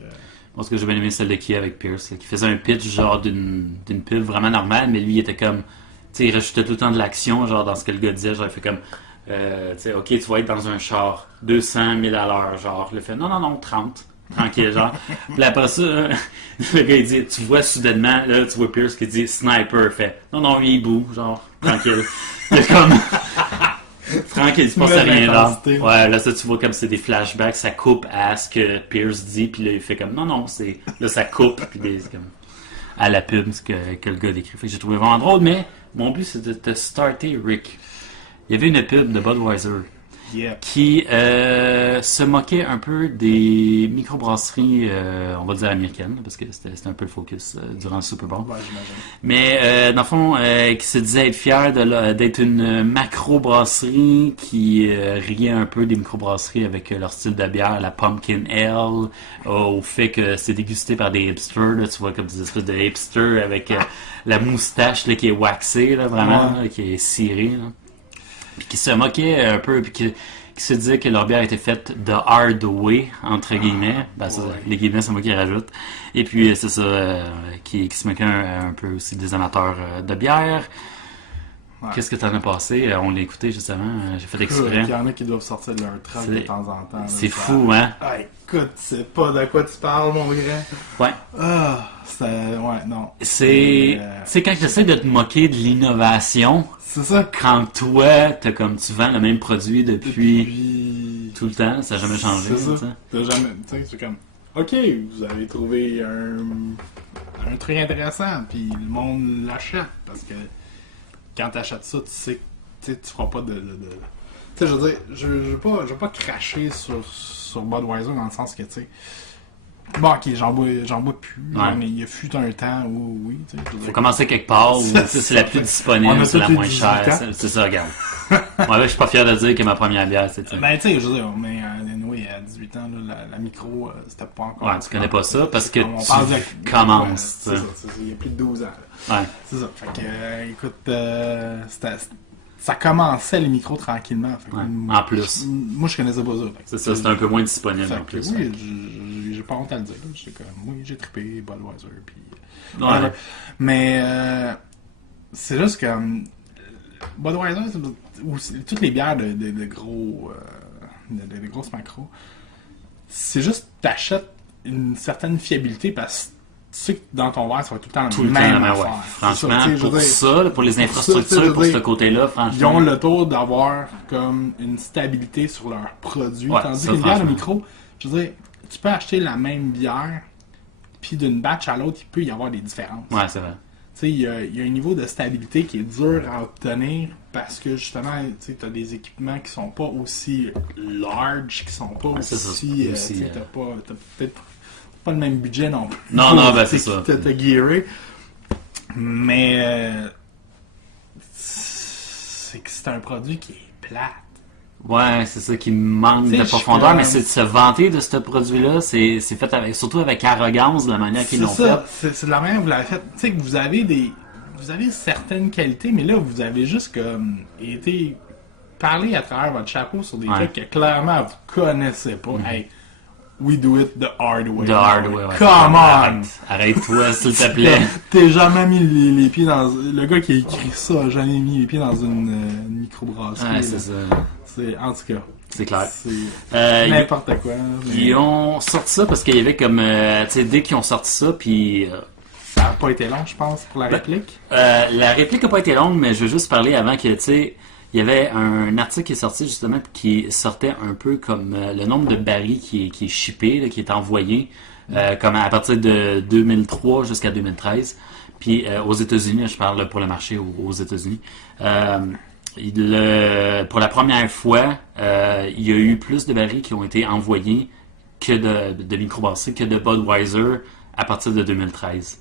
Parce que j'ai bien aimé celle de Kia avec Pierce, là, qui faisait un pitch genre d'une pub vraiment normale, mais lui il était comme, tu sais, il rajoutait tout le temps de l'action, genre dans ce que le gars disait, genre il fait comme, tu sais, ok, tu vas être dans un char, 200 000 à l'heure, genre, il fait, non, 30, tranquille, genre. Puis après ça, le gars il dit, tu vois soudainement, là, tu vois Pierce qui dit sniper, il fait, non, il est bout, genre, tranquille. Il est comme, tranquille, il se passe rien là. Ouais, là, ça, tu vois comme c'est des flashbacks, ça coupe à ce que Pierce dit, puis là, il fait comme, non, c'est, là, ça coupe, puis c'est comme, à la pub, ce que le gars décrit. Fait que j'ai trouvé vraiment drôle, mais mon but, c'est de te starter, Rick. Il y avait une pub de Budweiser qui se moquait un peu des microbrasseries, on va dire américaines, parce que c'était un peu le focus durant le Super Bowl. Ouais, j'imagine. Mais dans le fond, qui se disait être fier d'être une macro-brasserie qui riait un peu des microbrasseries avec leur style de bière, la Pumpkin Ale, au fait que c'est dégusté par des hipsters, là, tu vois, comme des espèces de hipsters avec la moustache là, qui est waxée, là, vraiment, là, qui est cirée. Là. Puis qui se moquait un peu, puis qui se disait que leur bière était faite de hard way, entre guillemets. Ben, ça, les guillemets, c'est moi qui rajoute. Et puis, c'est ça, qui se moquait un peu aussi des amateurs de bière. Ouais. Qu'est-ce que t'en as passé? On l'a écouté, justement. J'ai fait exprès. Il y en a qui doivent sortir de leur track de temps en temps. C'est fou, hein? Ah, écoute, c'est pas de quoi tu parles, mon grand. Ouais. Ah, ouais, non. C'est quand tu essaies de te moquer de l'innovation. C'est ça. Quand toi, tu vends le même produit depuis tout le temps, ça n'a jamais changé. C'est ça. T'as jamais, tu sais, c'est comme, ok, vous avez trouvé un truc intéressant, puis le monde l'achète, parce que quand t'achètes ça, tu sais que tu feras pas de... Tu sais, je veux dire, je veux pas cracher sur Budweiser dans le sens que, tu sais, bon, ok, j'en bois plus, ouais. Mais il y a fut un temps où, oui, tu sais. Faut commencer quelque part, où c'est la plus disponible, c'est la moins chère, c'est ça, regarde. Moi, je suis pas fier de dire que ma première bière, c'était... Ben, tu sais, je veux dire, mais anyway, à 18 ans, là, la micro, c'était pas encore... Ouais, tu connais pas ça, parce que on parle tu commences. C'est ça, il y a plus de 12 ans. Là. Ouais. C'est ça, fait que, écoute, ça commençait les micros tranquillement. Fait en plus. Moi, je connaissais pas ça. C'est ça, c'est un peu moins disponible en plus. Oui, j'ai pas honte à le dire. J'étais comme, oui, j'ai trippé Budweiser, puis... Ouais. Mais, c'est juste que... Budweiser, ou toutes les bières de gros... de grosses macros, c'est juste t'achètes une certaine fiabilité parce que tu sais que dans ton verre, ça va tout le temps la même affaire. Ouais. Franchement, pour les infrastructures, pour ce côté-là, franchement... Ils ont le tour d'avoir comme une stabilité sur leurs produits. Ouais, tandis qu'une bière de micro, je veux dire, tu peux acheter la même bière, puis d'une batch à l'autre, il peut y avoir des différences. Ouais, c'est vrai. Tu sais, il y a un niveau de stabilité qui est dur à obtenir parce que justement, tu as des équipements qui sont pas aussi large, qui sont pas aussi... t'as peut-être pas le même budget non plus. Non, ben c'est ça. T'as gearé. Mais c'est que c'est un produit qui est plate. Ouais, c'est ça qui manque de profondeur, mais c'est de se vanter de ce produit-là, c'est fait surtout avec arrogance de la manière qu'ils l'ont fait. C'est de la manière que vous l'avez fait. Tu sais que vous avez certaines qualités, mais là vous avez juste comme été parlé à travers votre chapeau sur des trucs que clairement vous connaissez pas. Hey, we do it the hard way. The hard way, ouais. Come on! Arrête-toi, s'il te plaît. T'es jamais mis les pieds dans... Le gars qui a écrit ça a jamais mis les pieds dans une microbrasserie. Ouais, c'est ça. En tout cas. C'est clair. C'est n'importe quoi. Mais... Ils ont sorti ça parce qu'il y avait comme... tu sais, dès qu'ils ont sorti ça, puis... ça n'a pas été long, je pense, pour la réplique. La réplique n'a pas été longue, mais je veux juste parler avant que, tu sais... Il y avait un article qui est sorti justement qui sortait un peu comme le nombre de barils qui est shippé, là, qui est envoyé comme à partir de 2003 jusqu'à 2013. Puis aux États-Unis, je parle pour le marché aux États-Unis, pour la première fois, il y a eu plus de barils qui ont été envoyés que de microbrasseries que de Budweiser à partir de 2013.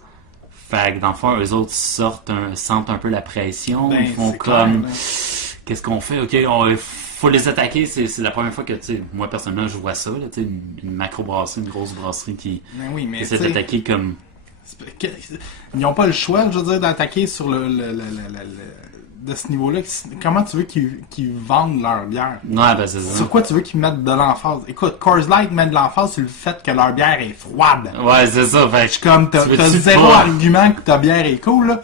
Fait que dans le fond, eux autres sentent un peu la pression. Ils font comme... Qu'est-ce qu'on fait? OK, faut les attaquer. C'est la première fois que, tu sais, moi, personnellement, je vois ça. Là, une macro-brasserie, une grosse brasserie qui essaie d'attaquer comme... Ils n'ont pas le choix, je veux dire, d'attaquer sur de ce niveau-là, comment tu veux qu'ils vendent leur bière? Ouais, ben c'est ça. Sur quoi tu veux qu'ils mettent de l'emphase? Écoute, Coors Light met de l'emphase sur le fait que leur bière est froide. Ouais, c'est ça. Fait que Comme t'as zéro argument que ta bière est cool, là.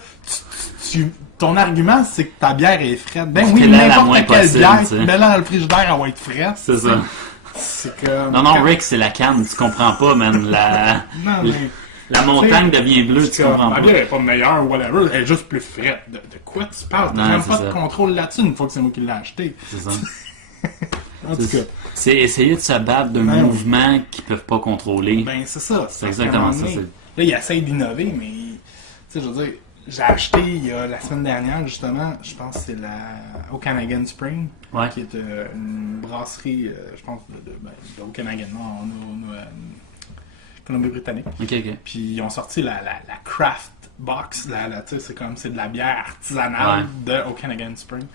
Ton argument, c'est que ta bière est frette. Ben oui, n'importe quelle bière, mets-la dans le frigidaire, elle va être frette. C'est ça. C'est comme... Non, Rick, c'est la canne, tu comprends pas, man. Non, mais... La montagne devient bleue, tu comprends pas. pas. Ma bière est pas meilleure, whatever, elle est juste plus frette. De quoi tu parles? T'as même pas de contrôle là-dessus une fois que c'est moi qui l'ai acheté. C'est ça. En tout cas. C'est essayer de se battre d'un mouvement qu'ils peuvent pas contrôler. Ben, c'est ça. C'est exactement ça. Là, ils essayent d'innover, mais... Tu sais, je veux dire... J'ai acheté il y a la semaine dernière, justement, je pense que c'est la Okanagan Spring, qui est une brasserie, je pense, de Okanagan, Colombie-Britannique. Ok. Puis ils ont sorti la Craft Box, tu sais, c'est de la bière artisanale de Okanagan Spring.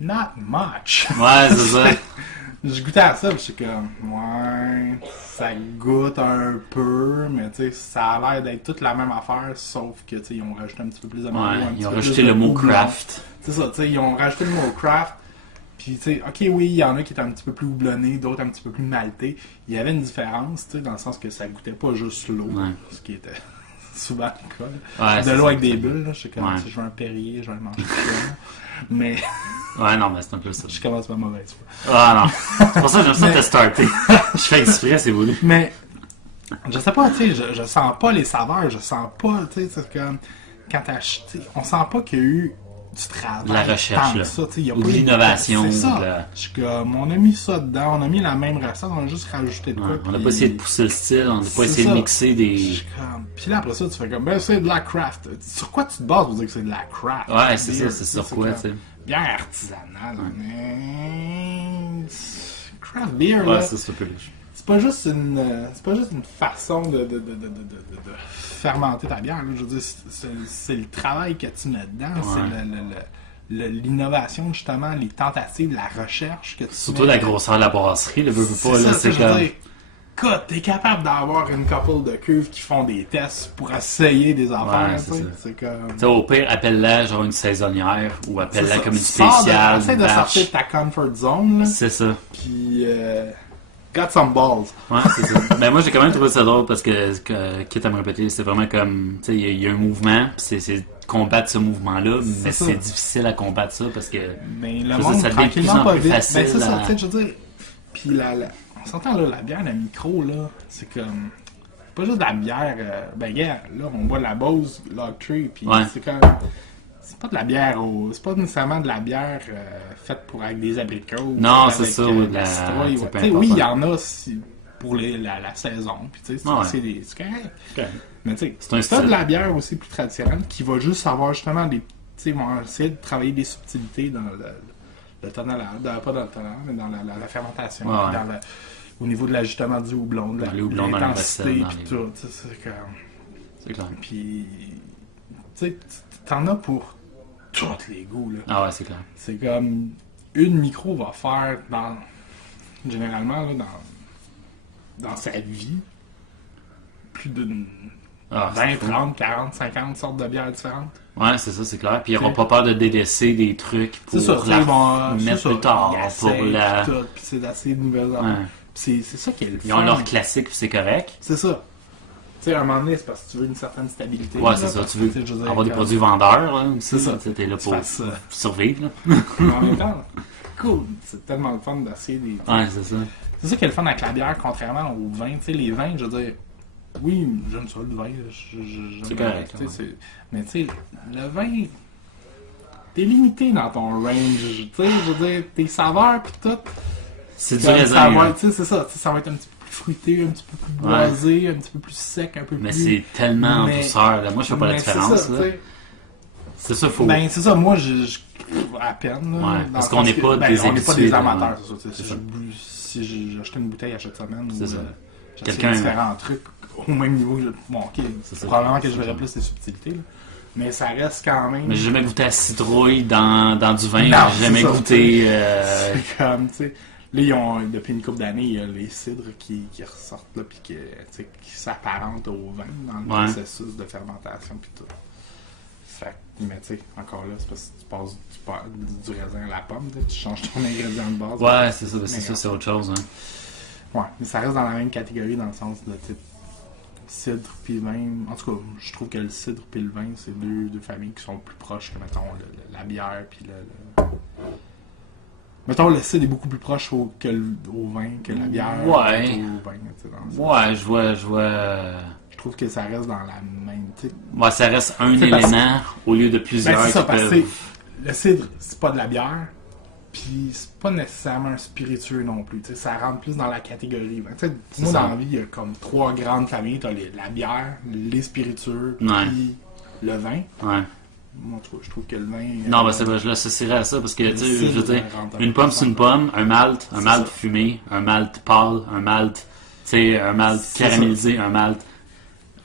Not much. Ouais, c'est ça. J'ai goûté à ça, je suis comme, ouais, ça goûte un peu, mais tu sais, ça a l'air d'être toute la même affaire, sauf que, tu sais, ils ont rajouté un petit peu plus de mango. Ouais, ils ont rajouté le mot craft. C'est ça, tu sais, ils ont rajouté le mot craft, puis tu sais, ok, oui, il y en a qui étaient un petit peu plus houblonnés, d'autres un petit peu plus maltés. Il y avait une différence, tu sais, dans le sens que ça goûtait pas juste l'eau, ce qui était souvent le cas. Ouais, de l'eau avec des bulles, là, je sais comme, si je veux un Perrier, je vais le manger. Mais... Ouais, non, mais c'est un peu ça. Je commence pas mauvaise fois. Ah non. C'est pour ça que j'aime ça te starter. Je fais exprès, c'est voulu. Mais, je sais pas, tu sais, je sens pas les saveurs, je sens pas, tu sais, c'est comme, quand t'achètes, on sent pas qu'il y a eu du travail. La recherche, là. Ça, y a ou pas de l'innovation. C'est ça. Je suis comme, on a mis ça dedans, on a mis la même recette, on a juste rajouté de quoi. On n'a pas essayé de pousser le style, on n'a pas essayé de mixer des... Puis là, après ça, tu fais comme, ben, c'est de la craft. Sur quoi tu te bases pour dire que c'est de la craft? Ouais, c'est ça, c'est sur quoi, tu sais. Bière artisanale, mais... Craft beer, là... Ouais, c'est peu léger. C'est pas juste une façon de fermenter ta bière, là. Je veux dire, c'est le travail que tu mets dedans, c'est l'innovation, justement, les tentatives, la recherche que tu surtout la grosseur de la brasserie, le veux pas, là, c'est comme... Écoute, t'es capable d'avoir une couple de cuves qui font des tests pour essayer des affaires, tu sais. C'est comme... T'sais, au pire, appelle-la genre une saisonnière ou appelle-la comme une spéciale. Essaie de sortir de ta comfort zone, là. C'est ça. Puis, got some balls. Ouais, c'est ça. Ben moi, j'ai quand même trouvé ça drôle parce que quitte à me répéter, c'est vraiment comme, tu sais, il y a un mouvement, puis c'est combattre ce mouvement-là, mais c'est difficile à combattre ça parce que... Mais le monde, ça devient de plus en plus facile. Ben c'est ça, tu sais, je veux dire... Puis on s'entend, là, la bière, la micro, là, c'est comme... pas juste de la bière... ben, yeah, là, on boit de la Bose Log Tree, puis c'est comme... C'est pas de la bière c'est pas nécessairement de la bière faite avec des abricots. Non, c'est ça, de la citrouille. Oui, il y en a pour la saison, puis tu sais, c'est correct. Mais tu sais, c'est de la bière aussi plus traditionnelle qui va juste avoir justement des... Tu sais, ils vont essayer de travailler des subtilités dans le tonnellage, pas dans le tonnellage, mais dans la fermentation, au niveau de l'ajustement du houblon, de l'intensité, puis tout. C'est comme... C'est clair. Puis, tu sais, t'en as pour tous les goûts, là. Ah ouais, c'est clair. C'est comme, une micro va faire, généralement, là, dans sa vie, plus d'une 20, 30, 40, 50 sortes de bières différentes. Ouais, c'est ça, c'est clair. Puis ils n'auront pas peur de délaisser des trucs pour mettre plus tard. Puis c'est d'assez de nouvelles affaires. C'est ça qui est le fun. Ils ont leur classique, puis c'est correct. C'est ça. Tu sais, à un moment donné, c'est parce que tu veux une certaine stabilité. Ouais, c'est ça. Tu veux avoir des produits vendeurs, là. C'est ça. T'es là pour survivre, là. Mais en même temps, cool. C'est tellement le fun d'essayer des... Ouais, c'est ça. C'est ça qui est le fun avec la bière, contrairement aux vins. Tu sais, les vins, je veux dire... Oui, j'aime ça, le vin. C'est correct. Mais tu sais, le vin... T'es limité dans ton range. Tu sais, je veux dire, tes saveurs pis tout... C'est du raisin. Tu sais, c'est ça. Ça va être un petit peu plus fruité, un petit peu plus boisé, un petit peu plus sec, un peu plus... Mais c'est tellement en douceur, là. Moi, je fais pas la différence, là. C'est ça, faut... Ben, c'est ça. Moi, à peine, là. Ouais, parce qu'on n'est pas des on n'est pas des amateurs, c'est ça. Si j'ai acheté une bouteille à chaque semaine, j'ai différents trucs au même niveau que... Bon, ok, probablement que je verrais plus les subtilités, là. Mais ça reste quand même... Mais j'ai jamais goûté à citrouille dans du vin. Non, j'ai jamais goûté... C'est comme, tu sais... Là, depuis une couple d'années, il y a les cidres qui ressortent, là, puis qui s'apparentent au vin dans le processus de fermentation, puis tout. Fait Mais tu sais, encore là, c'est parce que tu passes du raisin à la pomme, tu changes ton ingrédient de base. Ouais, c'est ça, Mais, c'est autre chose. Hein. Ouais, mais ça reste dans la même catégorie dans le sens de type cidre puis vin. En tout cas, je trouve que le cidre puis le vin, c'est deux familles qui sont plus proches que, mettons, la bière puis Mettons, le cidre est beaucoup plus proche au vin que la bière. Ouais. Au vin, tu sais, Ouais, je vois. Je trouve que ça reste dans la même. Ouais, ça reste un C'est élément au lieu de plusieurs. Ben, c'est ça, qui parce que peuvent... le cidre, c'est pas de la bière, puis c'est pas nécessairement un spiritueux non plus. Tu sais, ça rentre plus dans la catégorie. Ben, tu sais, moi, ça. dans la vie, il y a comme 3 grandes familles. T'as la bière, les spiritueux, puis Ouais. le vin. Ouais. Moi, je trouve que le vin... Non, ben c'est vrai, je l'associerais à ça parce que, tu sais, cidre, je veux dire, rentre un une peu pomme, plus c'est une en- pomme, un malt ça. fumé, un malt pâle, un malt, tu sais, un malt C'est caramélisé, un malt.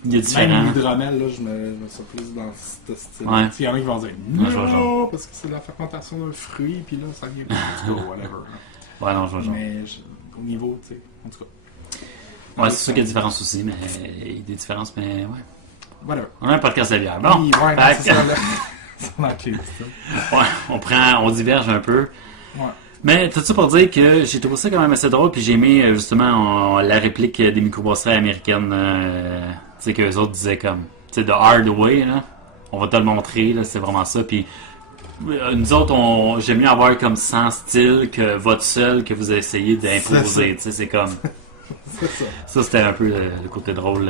Il y a Même différents. l'hydromel, là, je me suis plus dans ce style. Ouais. Il y en a qui vont dire Ouais, je vois le non, parce que c'est de la fermentation d'un fruit, puis là, ça vient plus whatever. là. Ouais, non, je vois le genre. Mais au niveau, tu sais, en tout cas. Ouais, c'est sûr qu'il y a des différences aussi, mais il y a des différences, mais ouais. Whatever. On a un podcast de bière. Bon, Oui, ouais, non, fait c'est que- ça, là. C'est dans la clé, ça. ouais, on diverge un peu. Ouais. Mais tout ça pour dire que j'ai trouvé ça quand même assez drôle, puis j'ai aimé justement la réplique des microbrasseries américaines, tu sais, qu'eux autres disaient comme, tu sais, the hard way, là, on va te le montrer, là, c'est vraiment ça, puis nous autres, j'aime mieux avoir comme 100 styles que votre seul que vous essayez d'imposer, tu sais, c'est comme, C'est ça. ça c'était un peu le côté drôle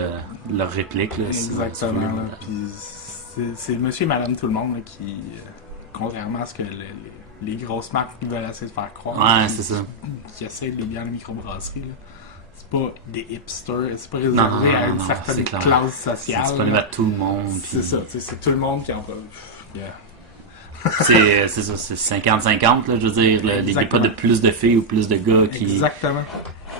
de leur réplique, là. Exactement. Là. Puis c'est monsieur et madame tout le monde là, qui, contrairement à ce que les grosses marques veulent essayer de faire croire, Ouais, qui, c'est ça. qui essaient de les bières de microbrasserie, là, c'est pas des hipsters, c'est pas réservé Non, non, à une non, certaine c'est clair. classe C'est sociale. disponible à là. tout le monde. C'est puis ça, tu sais, c'est tout le monde qui en peut. Yeah. c'est ça, c'est 50-50, là, je veux dire. Il n'y a pas Exactement. de plus de filles ou plus de gars qui. Exactement.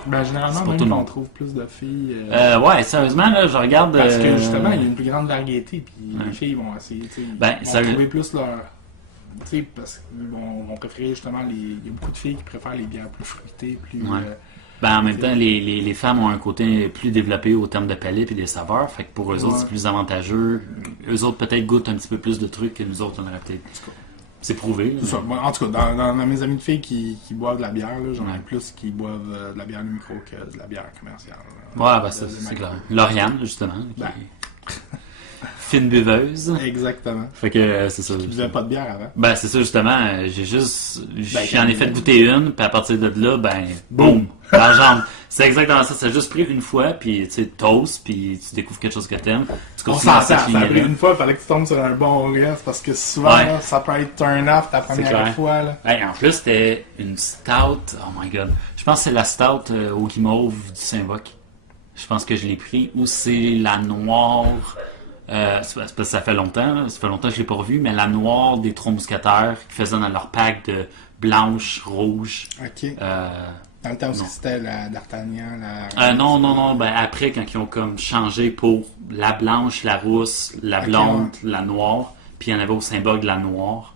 Ben, généralement, C'est pour même tout le qu'on monde. trouve plus de filles. Ouais, sérieusement, là, je regarde. Parce que justement, il y a une plus grande variété, puis Ouais. les filles vont essayer, tu sais, Ben, vont sérieux- trouver plus leur. Tu sais, parce qu'ils vont préférer justement les. Il y a beaucoup de filles qui préfèrent les bières plus fruitées, plus. Ouais. Ben, en même temps, les femmes ont un côté plus développé au terme de palais et des saveurs. Fait que pour eux autres, Ouais. c'est plus avantageux. Eux autres, peut-être, goûtent un petit peu plus de trucs que nous autres, on aurait peut-être. C'est prouvé. Là, C'est ça. Moi, en tout cas, dans mes amis de filles qui boivent de la bière, là, j'en ai Ouais. plus qui boivent de la bière de micro que de la bière commerciale. Ouais, ben, De c'est Macro. clair. Lauriane, justement. Qui Ben. est fine buveuse. Exactement. Fait que c'est ça. Ils buvaient pas de bière avant. Ben, c'est ça, justement. J'ai juste. Ben, J'en ai fait goûter une, puis à partir de là, ben, boum, dans la jambe. C'est exactement ça. Ça a juste pris une fois, puis tu sais, toast, puis tu découvres quelque chose que t'aimes. Tu On continues à s'entend, cette ça a pris lignée-là. une fois, il fallait que tu tombes sur un bon reste parce que souvent, Ouais. là, ça peut être turn off ta C'est première clair. fois. Là. Hey, en plus, c'était une stout. Oh my god. Je pense que c'est la stout au guimauve du Saint-Boc. Je pense que je l'ai pris. Ou c'est la noire. C'est parce que ça fait longtemps, là. Ça fait longtemps que je l'ai pas revu, mais la noire des Trois Mousquetaires qui faisaient dans leur pack de blanche, rouge. Ok. Euh, Dans le temps aussi, non. c'était la d'Artagnan. La... non. Ben, après, quand ils ont comme changé pour la blanche, la rousse, la Ok, blonde, la noire, puis il y en avait au Saint-Boc de la noire,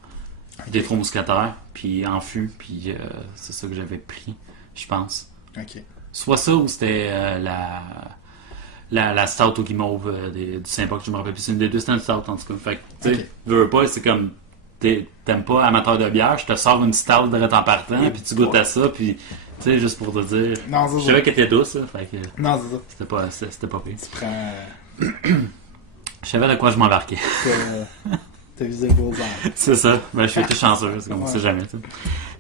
des Trois Mousquetaires, puis en fût, puis c'est ça que j'avais pris, je pense. Ok. Soit ça ou c'était la stout au guimauve du Saint-Boc, je me rappelle plus. C'est une des deux, c'était une stout en tout cas. Fait que, tu sais, Ok. veux pas, c'est comme, t'aimes pas amateur de bière, je te sors une stout direct en partant, Et puis tu goûtes à ça, puis, tu sais, juste pour te dire. Non, Je c'est savais ça. qu'elle était douce, là, fait que Non, c'est ça. c'était pas pire. Tu prends. Je savais de quoi je m'embarquais. T'as visé le bullseye. C'est ça. Ben, je suis été chanceux, c'est comme on sait jamais, tu sais.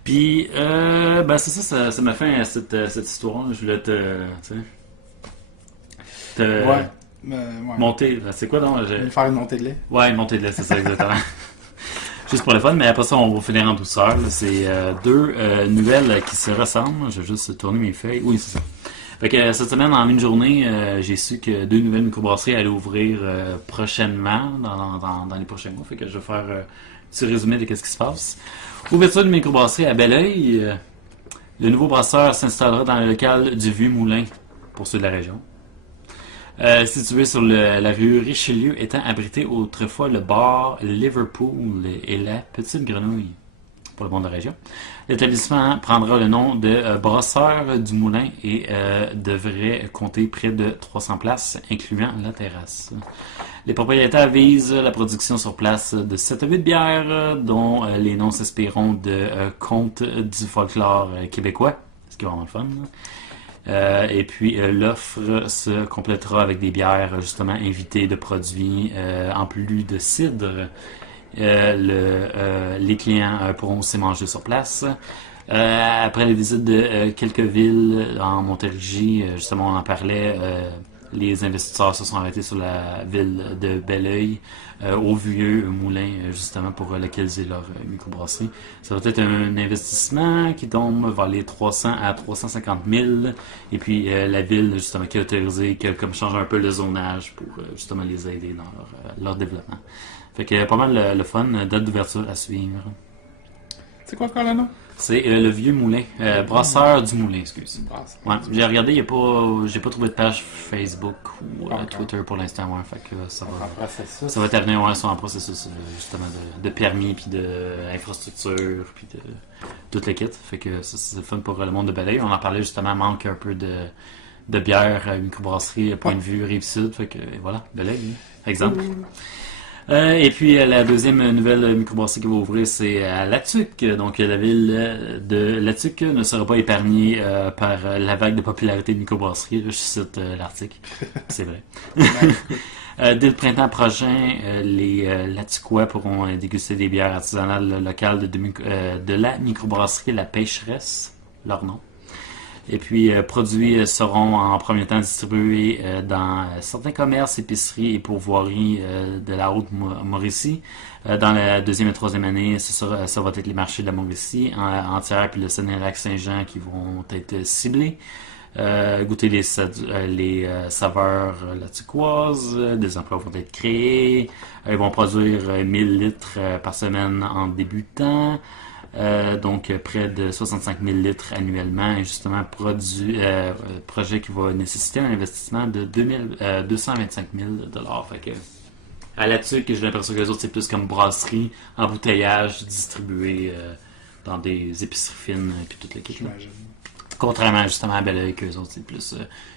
Puis, ben, c'est ça m'a fait cette histoire. Je voulais tu sais, Ouais. Ouais. monter. C'est quoi donc? Je vais faire une montée de lait. Ouais, une montée de lait, c'est ça, exactement. Juste pour le fun, mais après ça, on va finir en douceur. Là. C'est deux nouvelles qui se ressemblent. Je vais juste tourner mes feuilles. Oui, c'est ça. Fait que cette semaine, en une journée, j'ai su que deux nouvelles microbrasseries allaient ouvrir prochainement, dans les prochains mois. Fait que je vais faire un petit résumé de ce qui se passe. Ouverture de microbrasserie à Belleuil. Le nouveau brasseur s'installera dans le local du Vieux-Moulin, pour ceux de la région. Situé sur la rue Richelieu, étant abrité autrefois le bar Liverpool et la Petite Grenouille. pour le monde de la région. L'établissement prendra le nom de Brosseur du Moulin et devrait compter près de 300 places, incluant la terrasse. Les propriétaires visent la production sur place de 7 à 8 bières, dont les noms s'inspireront de contes du folklore québécois, ce qui est vraiment le fun. Et puis l'offre se complétera avec des bières justement invitées de produits en plus de cidre. Les clients pourront aussi manger sur place. Après les visites de quelques villes en Montérégie, justement on en parlait, les investisseurs se sont arrêtés sur la ville de Belleuil, au vieux moulin, justement pour localiser leur microbrasserie. Ça va être un investissement qui tombe vers les 300 à 350 000. Et puis la ville, justement, qui a autorisé, qui a comme changé un peu le zonage pour justement les aider dans leur développement. Fait que pas mal le fun, date d'ouverture à suivre. C'est quoi encore le nom? C'est le vieux moulin, Brosseur du Moulin, excuse. Ouais, j'ai regardé, j'ai pas trouvé de page Facebook ou Twitter pour l'instant, ouais, fait que ça va terminer ouais, sur un processus justement de permis puis de infrastructure puis de toute l'équipe. Fait que ça c'est le fun pour le monde de Belleuil. On en parlait justement, manque un peu de bière, microbrasserie, point de vue Rive-Sud, fait que voilà, Belleuil, exemple. Et puis la deuxième nouvelle microbrasserie qui va ouvrir, c'est à Latuc. Donc la ville de Latuc ne sera pas épargnée par la vague de popularité de microbrasserie. Là, je cite l'article. C'est vrai. Dès le printemps prochain, les Latucois pourront déguster des bières artisanales locales de la microbrasserie La Pêcheresse, leur nom. Et puis, produits seront en premier temps distribués dans certains commerces, épiceries et pourvoiries de la Haute-Mauricie. Dans la deuxième et troisième année, ça va être les marchés de la Mauricie entière puis le Sénérac-Saint-Jean qui vont être ciblés. Goûter les saveurs latucoises, des emplois vont être créés. Ils vont produire 1000 litres par semaine en débutant. Donc près de 65 000 litres annuellement et justement projet qui va nécessiter un investissement de 225 000 $. Fait que à là-dessus, j'ai l'impression que les autres c'est plus comme brasserie, embouteillage, distribué dans des épiceries fines et puis toute l'équipe. Contrairement justement à Belleuil, que les autres c'est plus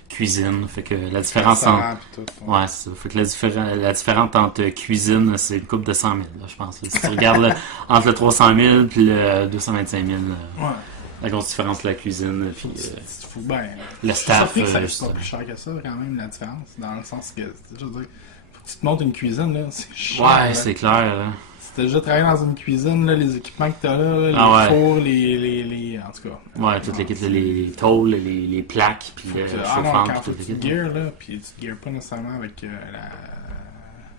cuisine. Fait que la différence entre ouais, c'est ça. Fait que la différence entre cuisine, c'est une coupe de 100 000, là, je pense. Là. Si tu regardes là, entre le 300 000 puis le 225 000, ouais. La grosse différence de la cuisine, puis le staff. C'est pas plus cher que ça quand même la différence, dans le sens que je veux dire, faut que tu te montes une cuisine là, c'est cher. Ouais, là. c'est clair. Là. Si t'as déjà travaillé dans une cuisine, là, les équipements que t'as là, les fours, les en tout cas. Ouais, toute l'équipe, les tôles, les plaques, puis le chauffant, puis toute l'équipe. Tu te gears, là, puis tu te gears pas nécessairement avec la...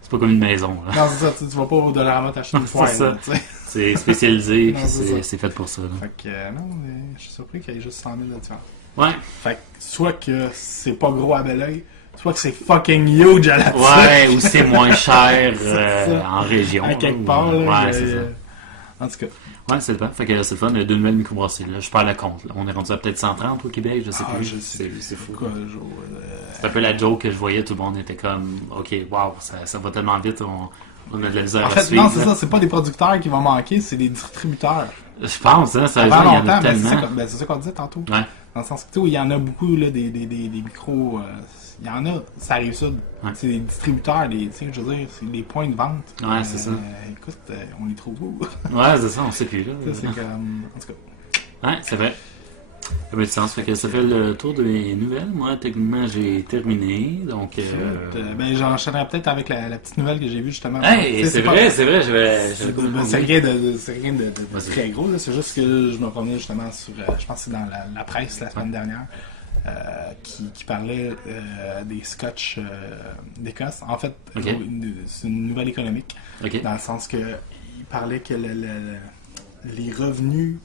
C'est pas comme une maison, là. Non, c'est ça, tu vas pas au Dollarama t'acheter une foire, là, tu sais. C'est spécialisé, puis c'est fait pour ça, là. Fait que, non, mais je suis surpris qu'il y ait juste 100 000 de différence. Ouais. Fait que, soit que c'est pas gros à Belleuil, soit que c'est fucking huge à la ouais, ou c'est moins cher en région. À quelque part, là. Ouais, c'est ça. En tout cas. Ouais, c'est le fun. Fait que c'est le fun, deux nouvelles microbrasseries. Là, je perds le compte. Là. On est rendu à peut-être 130 au Québec, je sais plus. C'est fou. Quoi, c'est un peu la joke que je voyais, tout le monde était comme, ok, wow, ça va tellement vite, on a de la misère à suivre. Non, c'est ça, c'est pas des producteurs qui vont manquer, c'est des distributeurs. Je pense, hein, ça il y en a tellement. C'est ça qu'on disait tantôt. Ouais. Dans le sens que, il y en a beaucoup, là, des micros. Il y en a, ça arrive ça. Ouais. C'est des distributeurs, je veux dire, c'est des points de vente. Ouais, c'est ça. Écoute, on les trouve où? Ouais, c'est ça, on sait plus, là. C'est comme. En tout cas. Ouais, c'est vrai. Ça fait du sens. Fait que ça fait le tour de mes nouvelles. Moi, techniquement, j'ai terminé. Donc. J'enchaînerai peut-être avec la petite nouvelle que j'ai vue justement. Hey, c'est vrai. C'est rien de très gros. C'est juste que je me promenais justement sur. Je pense que c'est dans la presse la semaine dernière. Qui parlait des scotch d'Écosse. En fait, c'est une nouvelle économique. Dans le sens que il parlait que les revenus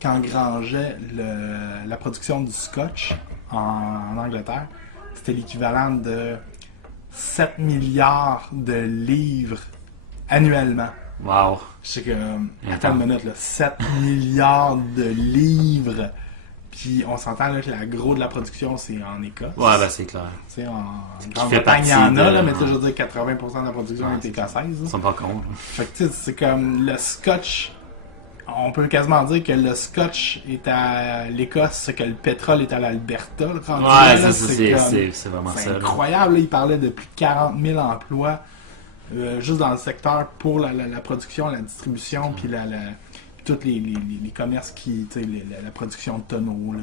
qu'engrangeait la production du scotch en Angleterre, c'était l'équivalent de 7 milliards de livres annuellement. Wow! Je sais que... Attends une minute, là. 7 milliards de livres. Puis on s'entend là, que la gros de la production, c'est en Écosse. Ouais, ben c'est clair. Tu sais, en Grande-Bretagne, il y en a, là, mais tu sais, je veux dire 80% de la production est écossaise. Ils sont pas cons. Fait que tu sais, c'est comme le scotch On peut quasiment dire que le scotch est à l'Écosse, que le pétrole est à l'Alberta. Là, Ouais, là, c'est vraiment c'est ça. incroyable. Là. Il parlait de plus de 40 000 emplois juste dans le secteur pour la production, la distribution, puis tous les commerces qui, tu sais, la production de tonneaux.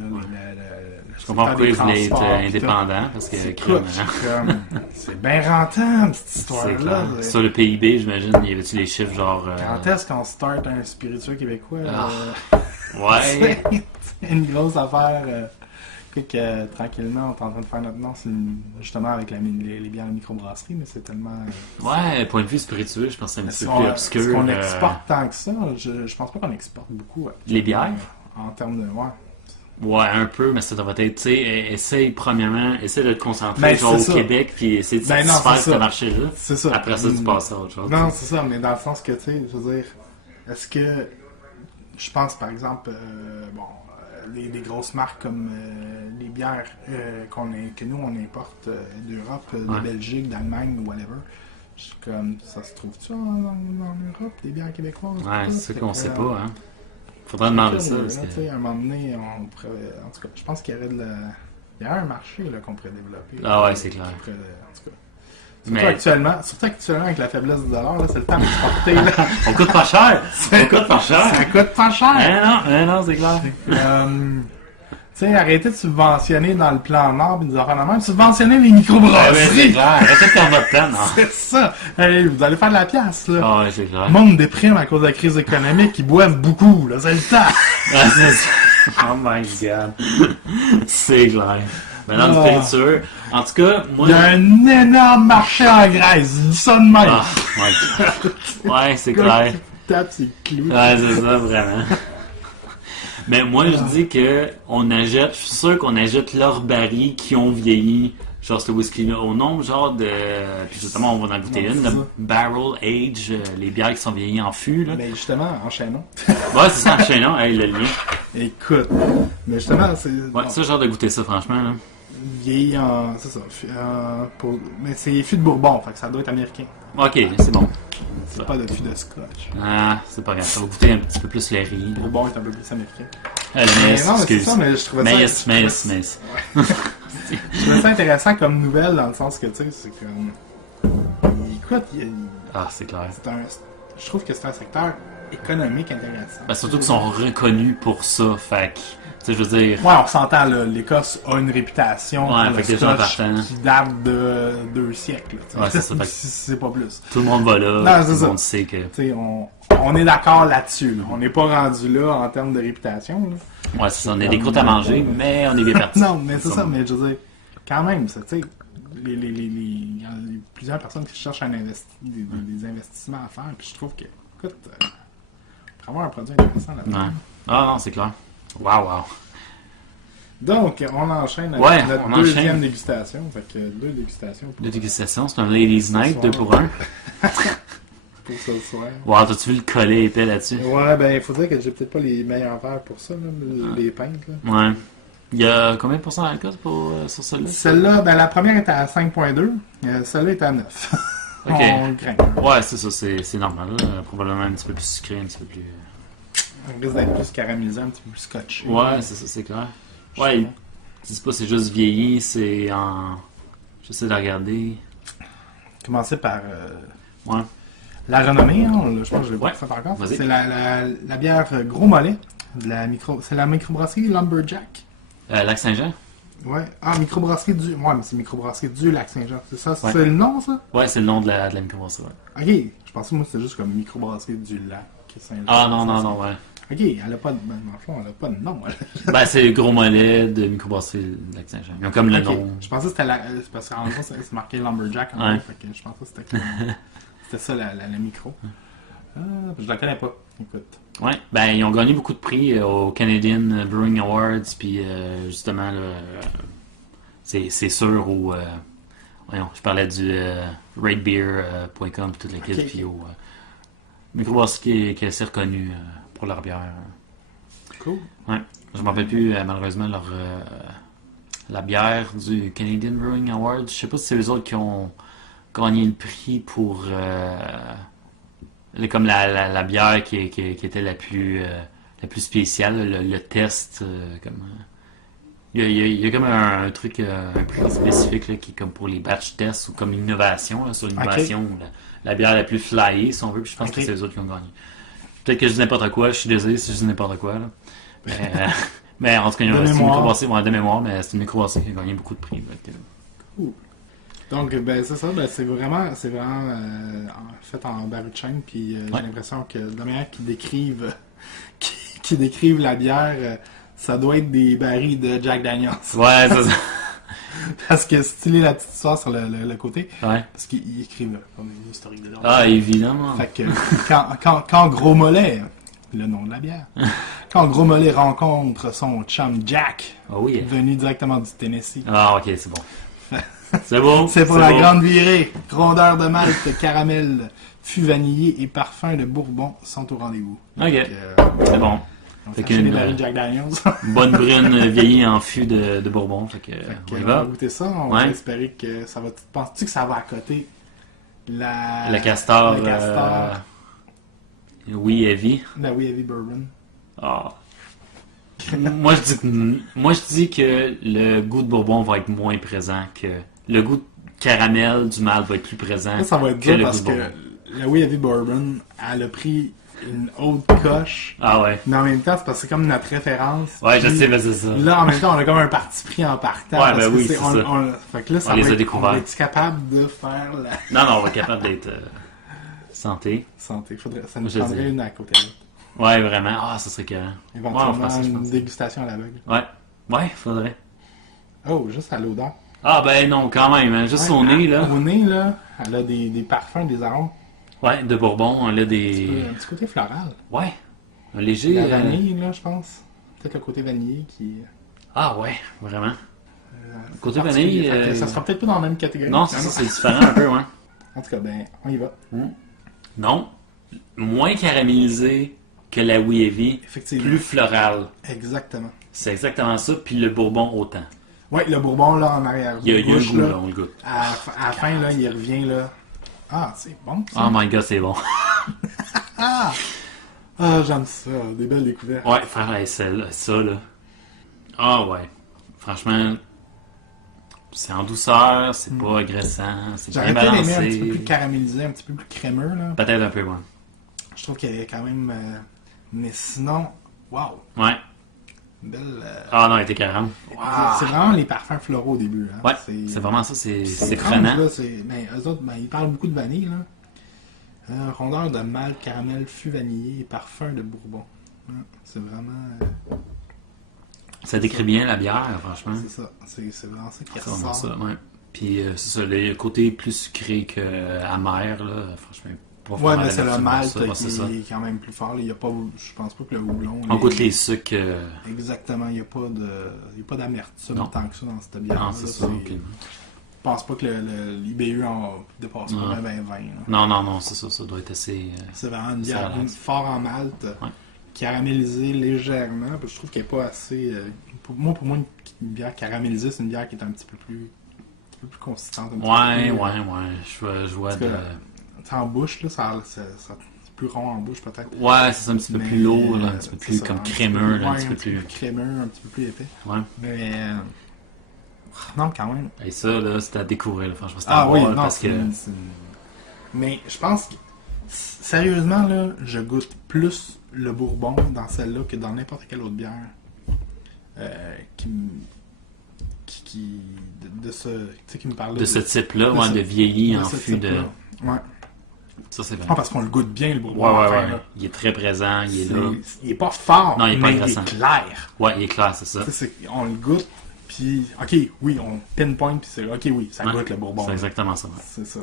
Je comprends pourquoi ils voulaient être indépendants, parce que c'est bien rentable cette c'est histoire-là. clair. Sur le PIB, j'imagine, y avait-tu les chiffres genre. Quand est-ce qu'on start un spiritueux québécois? Ouais. C'est une grosse affaire. Tranquillement, on est en train de faire notre nom, justement avec les bières de microbrasserie, mais c'est tellement. Ouais, point de vue spiritueux, je pense que c'est un petit peu plus obscur. Est-ce qu'on exporte tant que ça? Je pense pas qu'on exporte beaucoup. Les bières? En termes de. Ouais. Ouais, un peu, mais ça devrait être, tu sais, essaye de te concentrer Ben, genre au ça. Québec, puis essayer de satisfaire ce marché-là. C'est ça. Après ça, tu passes à autre chose. Non, c'est ça, mais dans le sens que, tu sais, je veux dire, est-ce que, je pense par exemple, les grosses marques comme les bières que nous on importe d'Europe, de Belgique, d'Allemagne ou whatever, je suis comme, ça se trouve-tu en Europe, des bières québécoises? Ouais, c'est ça qu'on sait pas, hein. Faudrait demander ça. Parce que... À un moment donné, on pourrait, en tout cas, je pense qu'il y aurait il y a un marché là, qu'on pourrait développer. Ah ouais, c'est clair. En tout cas. Surtout actuellement, avec la faiblesse du dollar, là, c'est le temps d'exporter. Là. On coûte pas cher! Ça coûte pas cher! Ça coûte pas cher! Non, c'est clair. Tu sais, arrêtez de subventionner dans le plan Nord et nous en même. Subventionner les Ouais, microbrasseries! c'est clair. Arrêtez de faire votre plan, non? C'est ça! Hey, vous allez faire de la pièce, là. Ah ouais, c'est clair. Le monde déprime à cause de la crise économique, ils boivent beaucoup, là, c'est le temps! Ah, c'est ça. Oh my god. C'est clair. Maintenant, du spiritueux. En tout cas, moi. Il y a un énorme marché en Grèce, dis ça de même! Ah, my god. Ouais, c'est clair. Tape ses clous. Ouais, c'est ça, vraiment. Mais moi, je dis que je suis sûr qu'on achète leurs barils qui ont vieilli, genre ce whisky-là, au nom, genre de, puis justement, on va en goûter une, de Barrel Age, les bières qui sont vieillies en fût, là. Mais justement, enchaînons. Ouais, c'est ça, enchaînons, hey, le lien. Écoute, mais justement, c'est... Ouais, ça, genre de goûter ça, franchement, là. Vieilli en... c'est ça, mais c'est fût de Bourbon, fait que ça doit être américain. Ok, c'est bon. C'est pas de fût de Scotch. Ah, c'est pas grave, ça va goûter un petit peu plus le riz. Bourbon est un peu plus américain. Mais non, mais c'est ça, mais je trouvais ça... Mais. Je trouvais ça intéressant comme nouvelle, dans le sens que, tu sais, c'est comme... Écoute, Ah, c'est clair. je trouve que c'est un secteur économique intéressant. Ben, surtout qu'ils sont reconnus pour ça, fait que... Tu sais, je veux dire... Ouais, on s'entend, là, l'Écosse a une réputation Ouais, pour fait le que les gens Scotch partent, qui date de 2 siècles. Ouais, c'est ça, fait que- Si c'est pas plus. Tout le monde va là, Non, tout c'est le monde ça. sait que... Tu sais, on est d'accord là-dessus. Là. On n'est pas rendu là en termes de réputation. Là. Ouais, c'est ça, on a des croûtes à manger, mais on est bien parti. Non, mais c'est ça, mais je veux dire, quand même, ça, tu sais, il y a plusieurs personnes qui cherchent des investissements à faire, puis je trouve que, écoute, pour avoir un produit intéressant là-dedans. Ouais. Ah non, c'est clair. Wow. Donc, on enchaîne avec Ouais, notre on deuxième enchaîne. dégustation. Fait que 2 dégustations pour, Deux dégustations, c'est un Ladies Night, 2 pour 1. pour ce soir. Wow, t'as-tu vu le collet épais là-dessus? Ouais, ben, il faut dire que j'ai peut-être pas les meilleurs verres pour ça, là, les pintes. Là. Ouais. Il y a combien de pourcents d'alcool sur celle-là? Celle-là, ben, la première était à 5.2, celle-là est à 9. Ok. On craint. Ouais, c'est ça, c'est normal. Là. Probablement un petit peu plus sucré, un petit peu plus... On risque d'être plus caramélisé, un petit peu plus scotché. Ouais, c'est ça, c'est clair. Ouais, ils disent pas c'est juste vieilli, c'est en... J'essaie de regarder. Commencer par Ouais. la renommée, hein, je pense que je l'ai pas Ouais. fait encore. Vas-y. C'est la bière Gros Mollet, c'est la microbrasserie Lumberjack. Lac-Saint-Jean? Ouais. Ah, microbrasserie du... Ouais, mais c'est microbrasserie du Lac-Saint-Jean. C'est ça? Ouais. C'est le nom, ça? Ouais, c'est le nom de la microbrasserie. Ouais. Ok. Je pensais, moi, c'était juste comme microbrasserie du Lac Saint-Jean. Ah non, ouais. Ok, elle a pas de... Dans le fond, elle a pas de nom. Ben, c'est le gros mollet de microbrasserie de Lac-Saint-Jean. Ils ont comme le Ok. nom. Je pensais que c'était c'est parce qu'en gros, c'est marqué Lumberjack en Ouais. fait que je pensais que c'était c'était ça la micro. Je la connais pas. Écoute. Ouais, ben ils ont gagné beaucoup de prix au Canadian Brewing Awards, puis justement, là, c'est sûr au... voyons, je parlais du ratebeer.com, toute l'équipe, Ok. puis au microbrasserie qui est assez reconnu pour leur bière. Cool. Ouais, je m'en rappelle plus malheureusement la bière du Canadian Brewing Awards. Je sais pas si c'est eux autres qui ont gagné le prix pour comme la bière qui était la plus spéciale, le test, il y a comme un truc un peu spécifique là, qui est comme pour les batch tests ou comme innovation, là, sur l'innovation, la bière la plus flyée, si on veut, puis je pense que c'est les autres qui ont gagné. Peut-être que je dis n'importe quoi, je suis désolé si je dis n'importe quoi, là. Mais en tout cas, c'est une microbrasserie, de mémoire, mais c'est une microbrasserie qui a gagné beaucoup de prix. Donc, c'est ça, c'est vraiment fait en baril de chêne, puis j'ai l'impression que de la manière qu'ils décrivent, qu'ils décrivent la bière, ça doit être des barils de Jack Daniels. Ouais, c'est ça. Parce que si tu lis la petite histoire sur le côté, parce qu'ils écrivent comme une historique de l'ordre. Ah, évidemment. Fait que quand Gros Mollet, le nom de la bière, quand Gros Mollet rencontre son chum Jack, venu directement du Tennessee. Ah, ok, c'est bon. C'est bon. C'est pour la grande virée. Grondeur de malt, caramel, fût vanillé et parfum de bourbon sont au rendez-vous. Ok, c'est bon. Fait que barils Jack Daniels. Bonne brune vieillie en fût de bourbon. Fait que, on va goûter ça. On va espérer que ça va. Penses-tu que ça va à côté le castor. Oui, Heavy. La Oui Heavy Bourbon. Ah. Moi, je dis que le goût de bourbon va être moins présent que le goût de caramel du malt va être plus présent. Ça va être que dur parce que la Oui Heavy Bourbon, elle a pris une haute coche. Ah ouais. Mais en même temps, c'est parce que c'est comme notre référence. Ouais, je sais, mais c'est ça. Là, en même temps, on a comme un parti pris en partant. Ouais, ben oui, c'est ça. Fait que là, on les a découverts. On est capable de faire la... Non, on va être capable d'être santé. Santé. Ça nous prendrait une à côté de l'autre. Ouais, vraiment. Ah, ça serait carré. Éventuellement, une dégustation à l'aveugle. Ouais, faudrait. Oh, juste à l'odeur. Ah, ben non, quand même. Hein. Juste au nez, là. Au nez, là, elle a des parfums, des arômes. Ouais, de bourbon, elle a des... Un petit côté floral. Ouais. Un léger... La vanille, là, je pense. Peut-être le côté vanillé qui... Ah ouais, vraiment. Côté vanille... Ça sera peut-être pas dans la même catégorie. Non, c'est ça, c'est différent un peu, ouais. En tout cas, ben, on y va. Non. Moins caramélisé que la Oui Heavy. Effectivement. Plus floral. Exactement. C'est exactement ça, puis le bourbon autant. Ouais, le bourbon, là, en arrière. Il y a un goût, là, on le goûte. À la fin, là, il revient, là... Ah, c'est bon, ça. Oh my god, c'est bon. Ah, j'aime ça. Des belles découvertes. Ouais, frère, ça, là. Ah, ouais. Franchement, c'est en douceur, c'est pas agressant, c'est bien balancé. J'aurais peut-être aimé un petit peu plus caramélisé, un petit peu plus crémeux, là. Peut-être un peu, ouais. Je trouve qu'il y avait quand même... Mais sinon, wow. Ouais. Belle... Ah non, elle était 40. Wow. C'est vraiment les parfums floraux au début. Hein. Ouais, c'est vraiment ça, c'est prenant. Mais eux autres, ils parlent beaucoup de vanille, là. Rondeur de malt, caramel, fût vanillé et parfum de bourbon. C'est vraiment... Ça décrit bien la bière, franchement. C'est ça. C'est vraiment ça qui C'est ressort. vraiment ça, ouais. Puis c'est ça, le côté plus sucré que amer, là, franchement. Ouais, mais c'est le malt qui est quand même plus fort. Il y a pas, je pense pas que le houblon... On goûte les sucres... Exactement, il n'y a pas d'amertume tant que ça dans cette bière. Non, c'est ça. Okay. Je pense pas que l'IBU en dépasse pas 20-20. Non, c'est ça, ça doit être assez... c'est vraiment une bière fort en malt, caramélisée légèrement. Je trouve qu'elle n'est pas assez... Pour moi, une bière caramélisée, c'est une bière qui est un petit peu plus consistante. Ouais. Je vois de... En bouche, là, c'est plus rond en bouche peut-être. Ouais, c'est un petit peu plus lourd, là, un petit peu plus comme crémeux, un petit peu plus crémeux, un petit peu plus épais. Ouais. Mais non, quand même. Et ça, là, c'était à découvrir, là, franchement. C'était à voir, non, parce que... Mais je pense que, sérieusement, là, je goûte plus le bourbon dans celle-là que dans n'importe quelle autre bière qui me parle de ce type-là, de vieilli en fût de... Ouais. Ça, c'est vrai. Parce qu'on le goûte bien, le bourbon. Ouais. Il est très présent, il est là. Il est pas fort, non, il est pas mais il est clair. Ouais, il est clair, c'est ça. On le goûte, puis, ok, oui, on pinpoint, puis c'est ok, oui, ça goûte le bourbon. C'est exactement ça. C'est ça.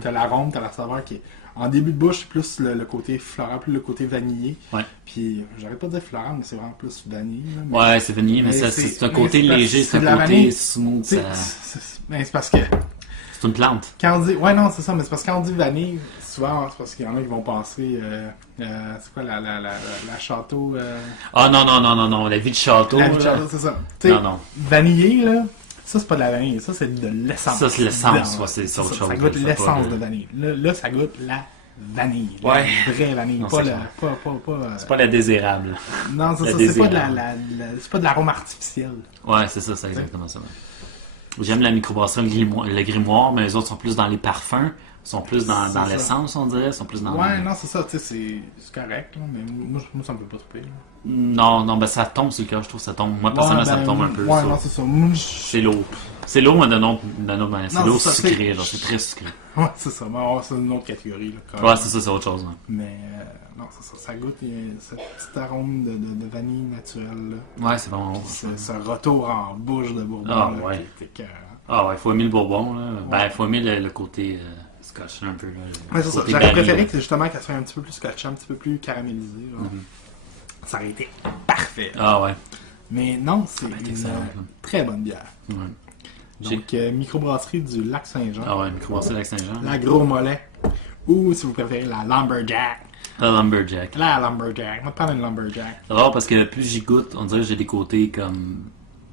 T'as l'arôme, t'as la saveur qui est... En début de bouche, c'est plus le côté floral, plus le côté vanillé. Ouais. Puis, j'arrête pas de dire floral, mais c'est vraiment plus vanille. Ouais, c'est vanillé, mais c'est un côté léger, c'est un côté smooth. Mais c'est parce que... C'est une plante. Quand on dit... Ouais, non, c'est ça, mais c'est parce que quand on dit vanille, souvent, c'est parce qu'il y en a qui vont penser... c'est quoi, la château... Ah non, la vie de château. La vie de château, c'est ça. Non. Vanillé, là, ça, c'est pas de la vanille, ça, c'est de l'essence. Ça, c'est l'essence, c'est autre chose. Ça goûte l'essence de vanille. Là, ça goûte la vanille. Ouais. La vraie vanille. Non, Pas c'est le. clair. Pas, C'est pas la désirable. non, c'est la ça. C'est pas, désirable. c'est pas de l'arôme artificiel. Ouais, c'est ça, c'est exactement ça. Ouais. J'aime la microbrasserie, le grimoire, mais les autres sont plus dans les parfums, sont plus dans C'est l'essence, on dirait, sont plus dans... Ouais, non, c'est ça, tu sais, c'est correct, là, mais moi, ça me fait pas trop pire. Non, ben ça tombe sur le cœur, je trouve que ça tombe. Moi, personnellement, ça me tombe un peu. Ouais, ça. non, c'est ça. Moi, C'est lourd. C'est lourd, mais d'un autre manière. C'est Non, lourd c'est ça, sucré, genre, c'est très sucré. Ouais, c'est ça. Mais c'est une autre catégorie, là. Quand Ouais, même. c'est ça, c'est autre chose. Ouais. Mais, non, c'est ça. Ça goûte ce petit arôme de vanille naturelle, là. Ouais, c'est vraiment bon. Ce retour en bouche de Bourbon, Ah, là, ouais. qui était écœurant. Ah ouais, il faut aimer le bourbon, là. Ben, Ouais. il faut aimer le côté scotch, un peu, là. Ouais, c'est ça. Côté J'aurais baril, préféré là. que justement qu'elle soit un petit peu plus scotchée, un petit peu plus caramélisée. Là. Ça aurait été parfait. Ah ouais. Mais non, c'est Ça aurait été une excellent, là. très bonne bière. Ouais. Donc, microbrasserie du Lac-Saint-Jean. Ah ouais, microbrasserie Lac-Saint-Jean. La Gros Mollet. Ou, si vous préférez, la Lumberjack. La Lumberjack. La Lumberjack. On va prendre une Lumberjack. C'est rare parce que plus j'y goûte, on dirait que j'ai des côtés comme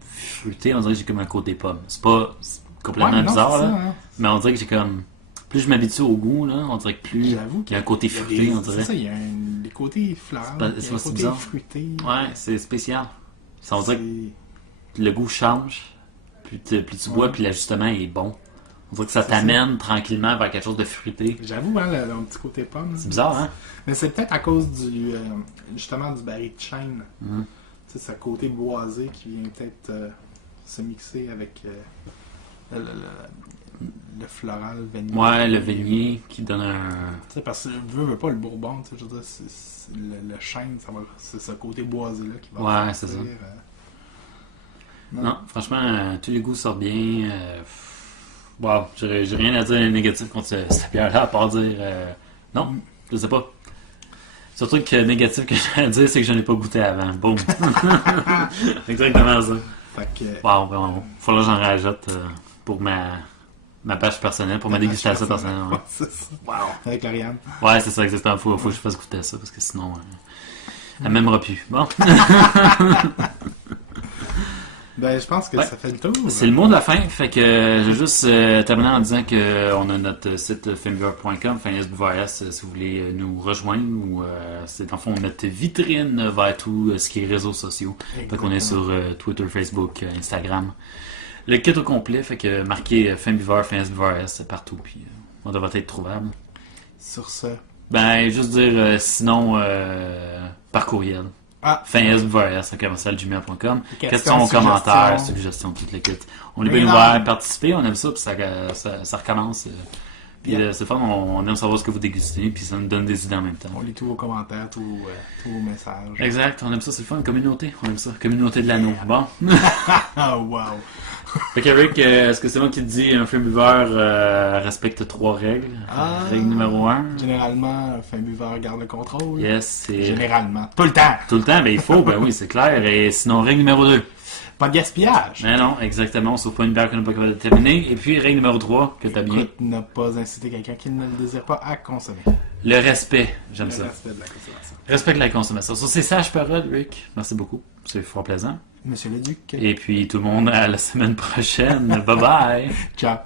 fruités, on dirait que j'ai comme un côté pomme. C'est complètement Ouais, non, bizarre, c'est là. ça, hein. Mais on dirait que j'ai comme... Plus je m'habitue au goût, là, on dirait que plus J'avoue il y a un côté Il y a fruité, on C'est dirait. ça, il y a des côtés fleurs, pas- il y c'est a un pas si côté bizarre. fruité. Ouais, c'est spécial. Ça, on dirait C'est- que le goût change. Plus tu bois, Ouais. puis l'ajustement est bon. On dirait que ça C'est t'amène tranquillement vers quelque chose de fruité. J'avoue, hein, le petit côté pomme. C'est bizarre, hein? Mais c'est peut-être à cause justement du baril de chêne. Mhm. Tu sais, ce côté boisé qui vient peut-être se mixer avec le floral vanille. Ouais, le Vénier qui donne un... Tu sais, parce que je veux pas le bourbon, tu sais, je veux dire, le chêne, c'est ce côté boisé-là qui va Ouais, ressortir, c'est ça. Non. Non, franchement, tous les goûts sortent bien. Wow, j'ai rien à dire de négatif contre cette bière-là, à part dire... non, je sais pas. Le truc négatif que j'ai à dire, c'est que je n'ai pas goûté avant. Boum. Exactement ça. Fait que, Wow, bon, faut que j'en rajoute pour ma page personnelle, pour ma dégustation personnelle. Ouais, c'est ça. Avec Lauriane. Ouais, c'est ça, exactement. Faut que je fasse goûter à ça, parce que sinon, elle m'aimera plus. Bon. Ben, je pense que Ouais. ça fait le tour. C'est le mot de la fin, fait que je vais juste terminer en disant qu'on a notre site filmbeer.com, FinSBVRS, si vous voulez nous rejoindre, ou c'est en fond notre vitrine vers tout ce qui est réseaux sociaux. Fait qu'on est sur Twitter, Facebook, Instagram. Le kit au complet, fait que marquez FinSBVRS partout, puis on devrait être trouvable. Sur ce. Ben, juste dire sinon par courriel. Ah, finsbvrs@gmail.com. Questions, Questions, commentaires, suggestions. suggestions, toutes les kits. On est Mais bien non. ouvert à participer, on aime ça, puis ça recommence. Puis Yeah. c'est fun, on aime savoir ce que vous dégustez, puis ça nous donne des idées en même temps. on lit tous vos commentaires, tous vos messages. Exact, on aime ça, c'est le fun, communauté, on aime ça, communauté de l'anneau. Bon. Ah, wow. Fait que Rick, est-ce que c'est moi qui te dis, un film buveur respecte 3 règles? Ah. Règle numéro 1. Généralement, fin buveur garde le contrôle. Yes, c'est Généralement. Tout le temps. tout le temps, mais il faut, ben oui, c'est clair. Et sinon, règle numéro 2. Pas de gaspillage. Mais non, exactement, sauf pas une bière qu'on n'a pas capable de terminer. Et puis, règle numéro 3, que t'as bien. Écoute, ne pas inciter quelqu'un qui ne le désire pas à consommer. Le respect, j'aime Le ça. respect de la consommation. Respecte la consommation. Sur ces sages paroles, Rick, merci beaucoup. C'est fort plaisant. Monsieur le Duc. Et puis, tout le monde, à la semaine prochaine. Bye bye. Ciao.